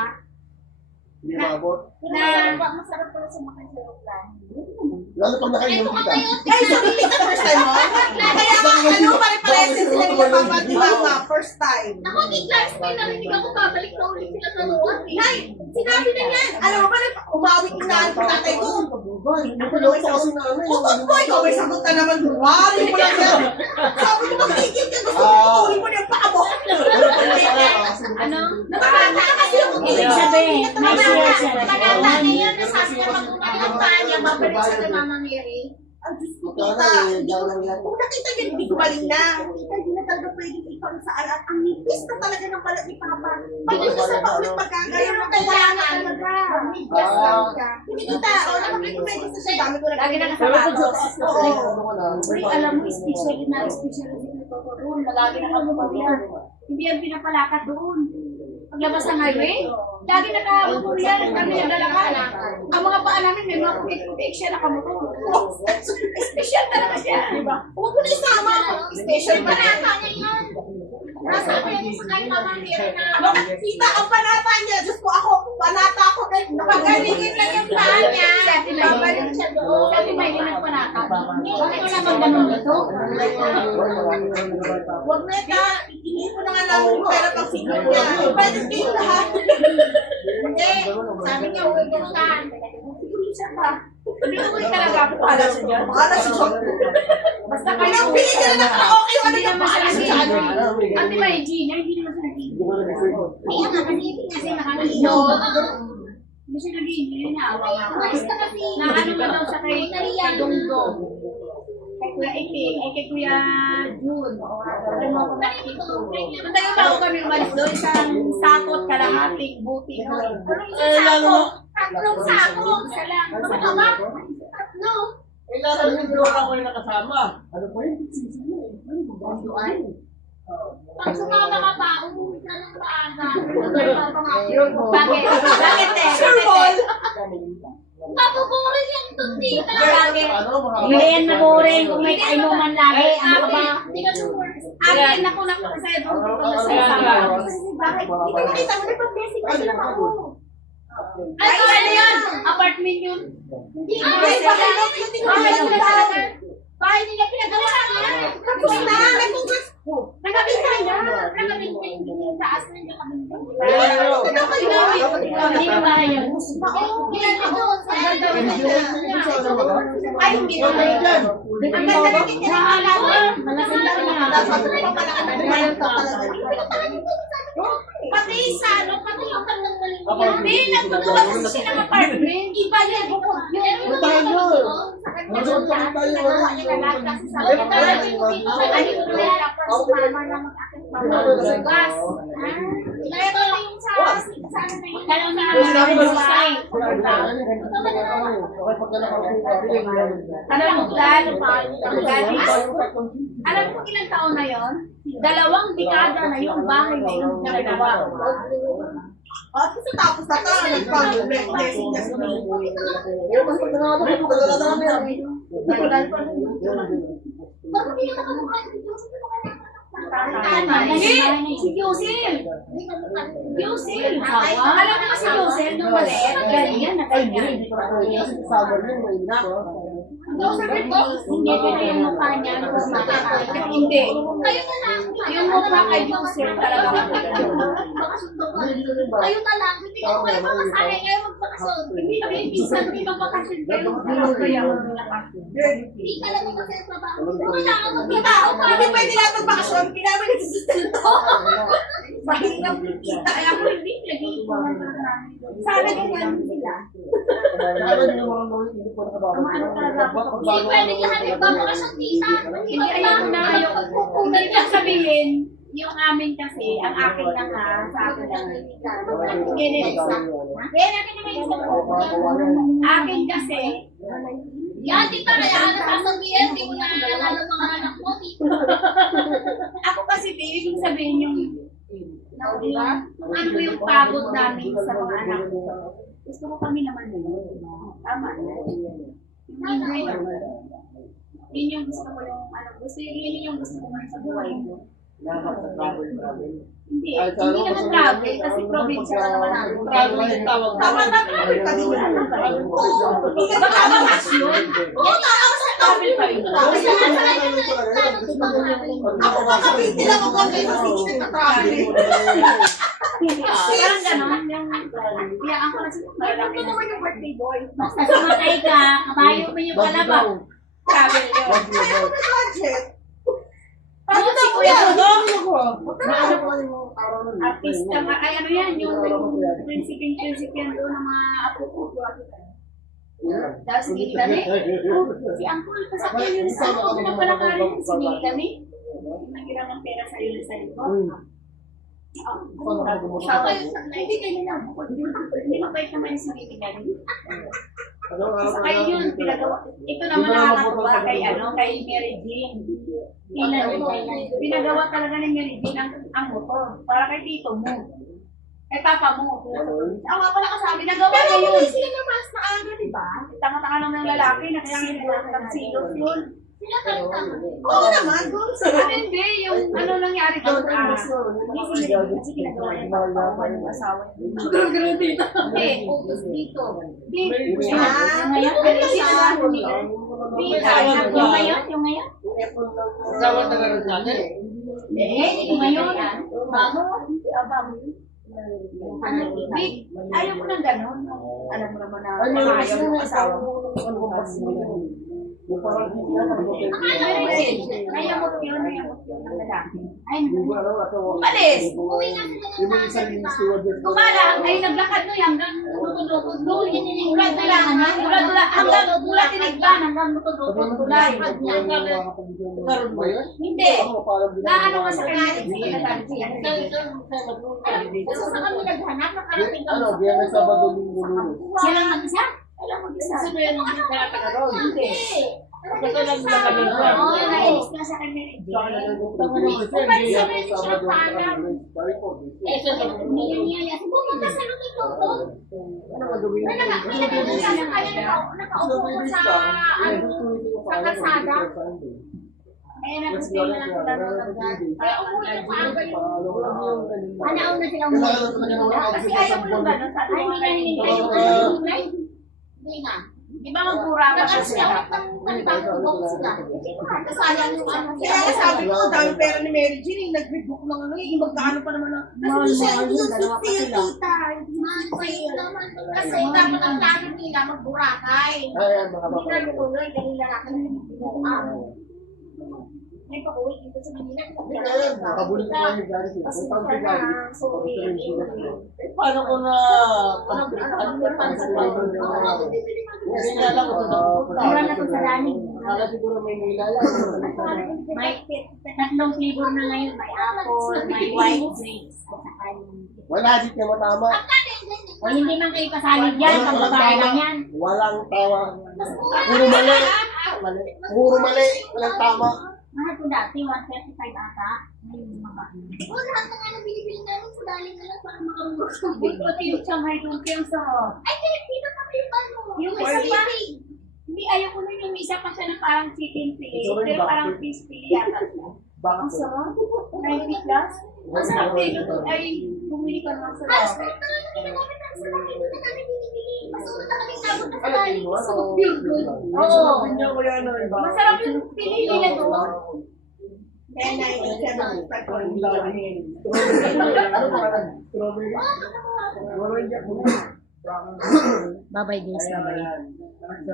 Hindi maabot. na masarap pala sa mga aeroplano. Lalo pag nakainom kita. Ay, so hindi ka first time mo? Kaya pare-paresin sila ni Papa di Mama, first time. Ako, di class ko, narinig ako, babalik na ulit sila sa luwas. Nay, sinabi na yan. Alam mo ba, umawit yung naan ko tatay ko. Napalawin ko kasi na ano eh. Ukot ko, ikaw may sagot na naman. Wari mo lang yan. Sabi ko, magtigil ka. Gusto ko patuloy mo na yung paa mo. Ano? Nakakanta ka kasi yung Ibig sabihin, may share siya. Panata niya, nasabi niya pag umakyat pa niya, babalik siya kay Mama Mary. Ang Diyos ko, tita. Kung nakita niya, hindi gumaling na. Tita, hindi na talaga pwedeng ikaw sa alat. Ang nipis na talaga ng balat ni Papa. Pag gusto sa paulit magkagayon, ang kailangan talaga. Nipis lang siya. Hindi kita, o nakapag-medyo sa siya. Dami ko na Lagi na Pero pag kasapatos. sa kasi, ano ko na. Uy, alam mo, special na special si Tito doon. Lagi na yan. Hindi yan pinapalakat doon. Paglabas ng highway, lagi nakahabol yan. Kami nagdalakan. Ang mga paa namin, may mga putik-putik siya nakamotor. Special talaga siya, di ba? Huwag mo na isama. Special pa na. Panata niya yun. Nasa kanya sa kay Mama Mary na. Ano, tita, ang panata niya. Diyos ko, ako, panata ako. Napagalingin lang yung paa niya. Babalik siya doon. Sabi may nagpanata. Bakit wala bang ganun dito? Huwag na ita. Itingin mo na nga namin yung pera pang sigil niya. Pwede kayo lahat. Hindi. Sabi niya, huwag ka saan. Siguro siya pa. Hindi ko talaga ako pala siya dyan. Bahala si John. Basta kayo. Pinapili ka na okay. Ano Hindi yung naman bahala siya si nag John? Ate ba yung Gina? Hindi naman siya nag Kaya nga, kasi nakakainom. Hindi siya nag-iinyo. Naawa nga ako. Na ano ba daw siya kay Dongdong. Kay Kuya Ike, ay kay Kuya June. Alam mo, Ganito, tayo bago kami umalis doon, isang sakot kalahating buti doon. tatlong sako. Isa lang. Bakit ka ba? Tatlo. Eh, lahat yung dalawa ko yung nakasama. Ano pa yun? Sisi na eh. Ano ba? Banduan. Pag sumama ka pa, umuwi ka ng maaga. Bakit? Bakit eh? Sure, Mapupurin yung tundita. Bakit? Ano? Mga Hindi yan naboring kung may kainuman lagi. Ano ka ba? Hindi ka sure. Akin ako na po kasi doon ko na sa sama. Bakit? Hindi ko nakita mo, nagpag-message na sila ako. Ay, ano yan? Apartment yun. Hindi ka Ay, bakit? Hindi ko nakita. Bahay nila pinagawa niya. Tapos na, nagpuntas ko. Nagabintay na. Nagabintay yung taas na niya kami. Hindi ka ba yun? Ay, hindi ko na yun. Ang ganda na din niya ng alaman. Malasing ka na. Tapos ano pa pala ka Pati sa ano, pati yung kandang Hindi, nagtutuwa kasi siya ng apartment. Iba yan, bukod yun. tayo. Sa kanya Masukot lang kami tayo. Ginawa niya na lahat kasi sa Ay, talaga yung dito sa Ay, kanila. ito na yan. Tapos mama na mag-akit pa ng gas. Kaya ito lang yung sa ano na yun. Dalaw na naman yung site. Alam mo, Glad, Gladys, alam mo ilang taon na yon? 2 dekada na yung bahay na yung ginagawa. At kasi tapos na ka, nagpag-blessing niya sa mga. Mas pagkakata, may pagkakata yan. Matagal pa rin. Bakit hindi ka nakamukha dito? Sino ka Hindi, si Yusil. Yusil. Alam mo ba si Yusil nung maliit? Ganyan na Ay, ganyan. hindi pa ako yung summer yun, may inak. Hindi ka yung mukha niya. Hindi. Kayo na lang. Yung mukha kay Yusil talaga maganda. Magkasundo ka. Kayo na lang. Hindi ka kayo makasanay. Kayo magpakasod. Hindi kami minsan hindi mapakasyon kayo. Kaya Hindi ka lang magpakasod sa trabaho. Wala ka magtrabaho. Hindi pwede lang magbakasyon, kailangan may nagsisustento. Mahirap kita. Ay, ako hindi. Nag-iipunan na namin. Sana ganyan sila. Kaya hindi mo lang gawin, hindi po nakabago. Hindi pwede lahat magpapakasod tita. Hindi Hindi ka ayaw na. na. Kung ganyan sabihin, yung amin kasi, ang akin na nga, sa akin lang. Ganyan sa. Kaya natin naman yung sa Akin kasi, yan, tita, kaya ano sasabihin, hindi mo na naalala mga anak mo, tita. ako kasi, ibig sabihin yung, kung ano yung pagod namin sa mga anak ko. Gusto ko kami naman yun. Tama na. Yun yung gusto ko yung, yun yung gusto ko ngayon sa buhay ko. Hindi, hindi naman travel, kasi probinsya na naman namin. Tama na, travel pa din yan. Baka bakasyon. Oo, tama sa travel pa rin. Kasi nasa akin na yung plano, tita, Ako kakabiti lang ako kayo sa sige na travel. Parang gano'n, yung, iyaan ko na siya. Ito naman yung birthday boy. Basta sumatay ka, kabayo mo yung palaba. Travel yun. Kaya ako may budget. Ano si Kuya Dudong? Naano ko lang yung araw nun. Artista, ay ano yan, yung prinsipin doon ng mga apo ko. Tapos hindi kami. Si Uncle, pasakyan yun sa ako, pinapalakarin, sinili kami. Nagirang ng pera sa'yo na sa'yo ko. Hindi kayo lang. Hindi mabait naman yung sinili kami. Sa kayo yun, pinagawa. Ito naman nakakatuwa kay Mary Jean. Pinagawa talaga ni Mary Jean ang motor. Para kay tito mo. Kay papa mo. Ang nga pala kasabi, nagawa Pero niya yun. umuwi sila ng mas na aga, di ba? Tanga-tanga lang ng lalaki na kaya nilalakan silos yun. Sila kalitama. Oo naman, doon sila. Hindi, yung ano nangyari doon. Kasi ginagawa niya pa yung asawa niya. Hindi, utos dito. Hindi, yung ngayon, Yung ngayon, yung ngayon. Asawa na nga rin sa akin. Yung ngayon. bago, ayaw ko ng gano'n. Alam mo naman na ayaw ng asawa mo. Yung parang hindi na Nayamot yun ng lalaki. Ay, Umalis. Umuwi na sila ng yung mga isang stewardess. kumala, ay naglakad no hanggang lukod-lukod doon. Ulat-ulat, hanggang ulat Tinigban hanggang matutupot tulay. Karoon ba yun? Hindi. Ako, parang Naano ka sa kanya? Kasi sa kami naghanap, nakarating kami Ano, sa Biyernes, Sabado, Linggo, Lunes. Sila lang isa? Alam mo, isa. Gusto yung mga nakataka roon? Hindi. Ito lang na kami. Oo, nainis na sa kanya rin. Pumunta sa Lumitoto. Nakaupo ko sa kalsada. Kaya nag-stay na lang sila doon agad. Kaya umuwi na maaga yung Anaon na sila Kailangan talaga na wala kasi ayaw ko yung gano'n. Ay, hindi na hinintay yung kulay. Hindi nga. Di ba magpura ka Kasi siya? ako ng tagtubok sila. Kasayang yung ano. Kaya sabi ko, ang dami pera ni Mary Jean, yung nag-book ng ano, yung magkano pa naman ang... Mahal yung dalawa pa sila. Kasi dapat ang plano nila magburakay. Ayan, mga Hindi na babae. yung tuloy dahil lalaki na yung may pag-uwi dito sa Manila. Kabulin ko kayo, guys. Kasi Kung para pang-bigay, na sorry. paano ko na kasi nga lang kung saan Wala na sa sarani. Akala siguro may nilala. May tatlong flavor na ngayon. May apple, may white grapes. At saka yung... Wala, di ka matama. O hindi man kayo kasali dyan. Pang babae lang yan. Walang tawa. Puro mali. Puro mali. Walang tama. Mahal ko dati, 135 ata. Ngayon mga O, lahat ng ano binibili namin sa dali na lang para makamurang. Big pati yung Shanghai Donkey ang sarap. Ay, kaya dito kami yung ano. Yung isa pa, hindi ayaw ko nun yung isa pa siya na parang chicken fillet. Pero parang fish fillet yata siya. Ang sarap. 90 plus. Ang sarap din. Ay, bumili ka ng sarap. Alas na talaga kami namin ang sarap. Hindi na kami binibili. Masunod na kami sabot na sa dali. Gusto ko feel good. Oo. Hindi ko yan. Masarap yung fillet nila doon. Kaya na-expect na expect ko yung Ano pa ka? Strawberry? Strawberry? Bye-bye guys. Bye-bye.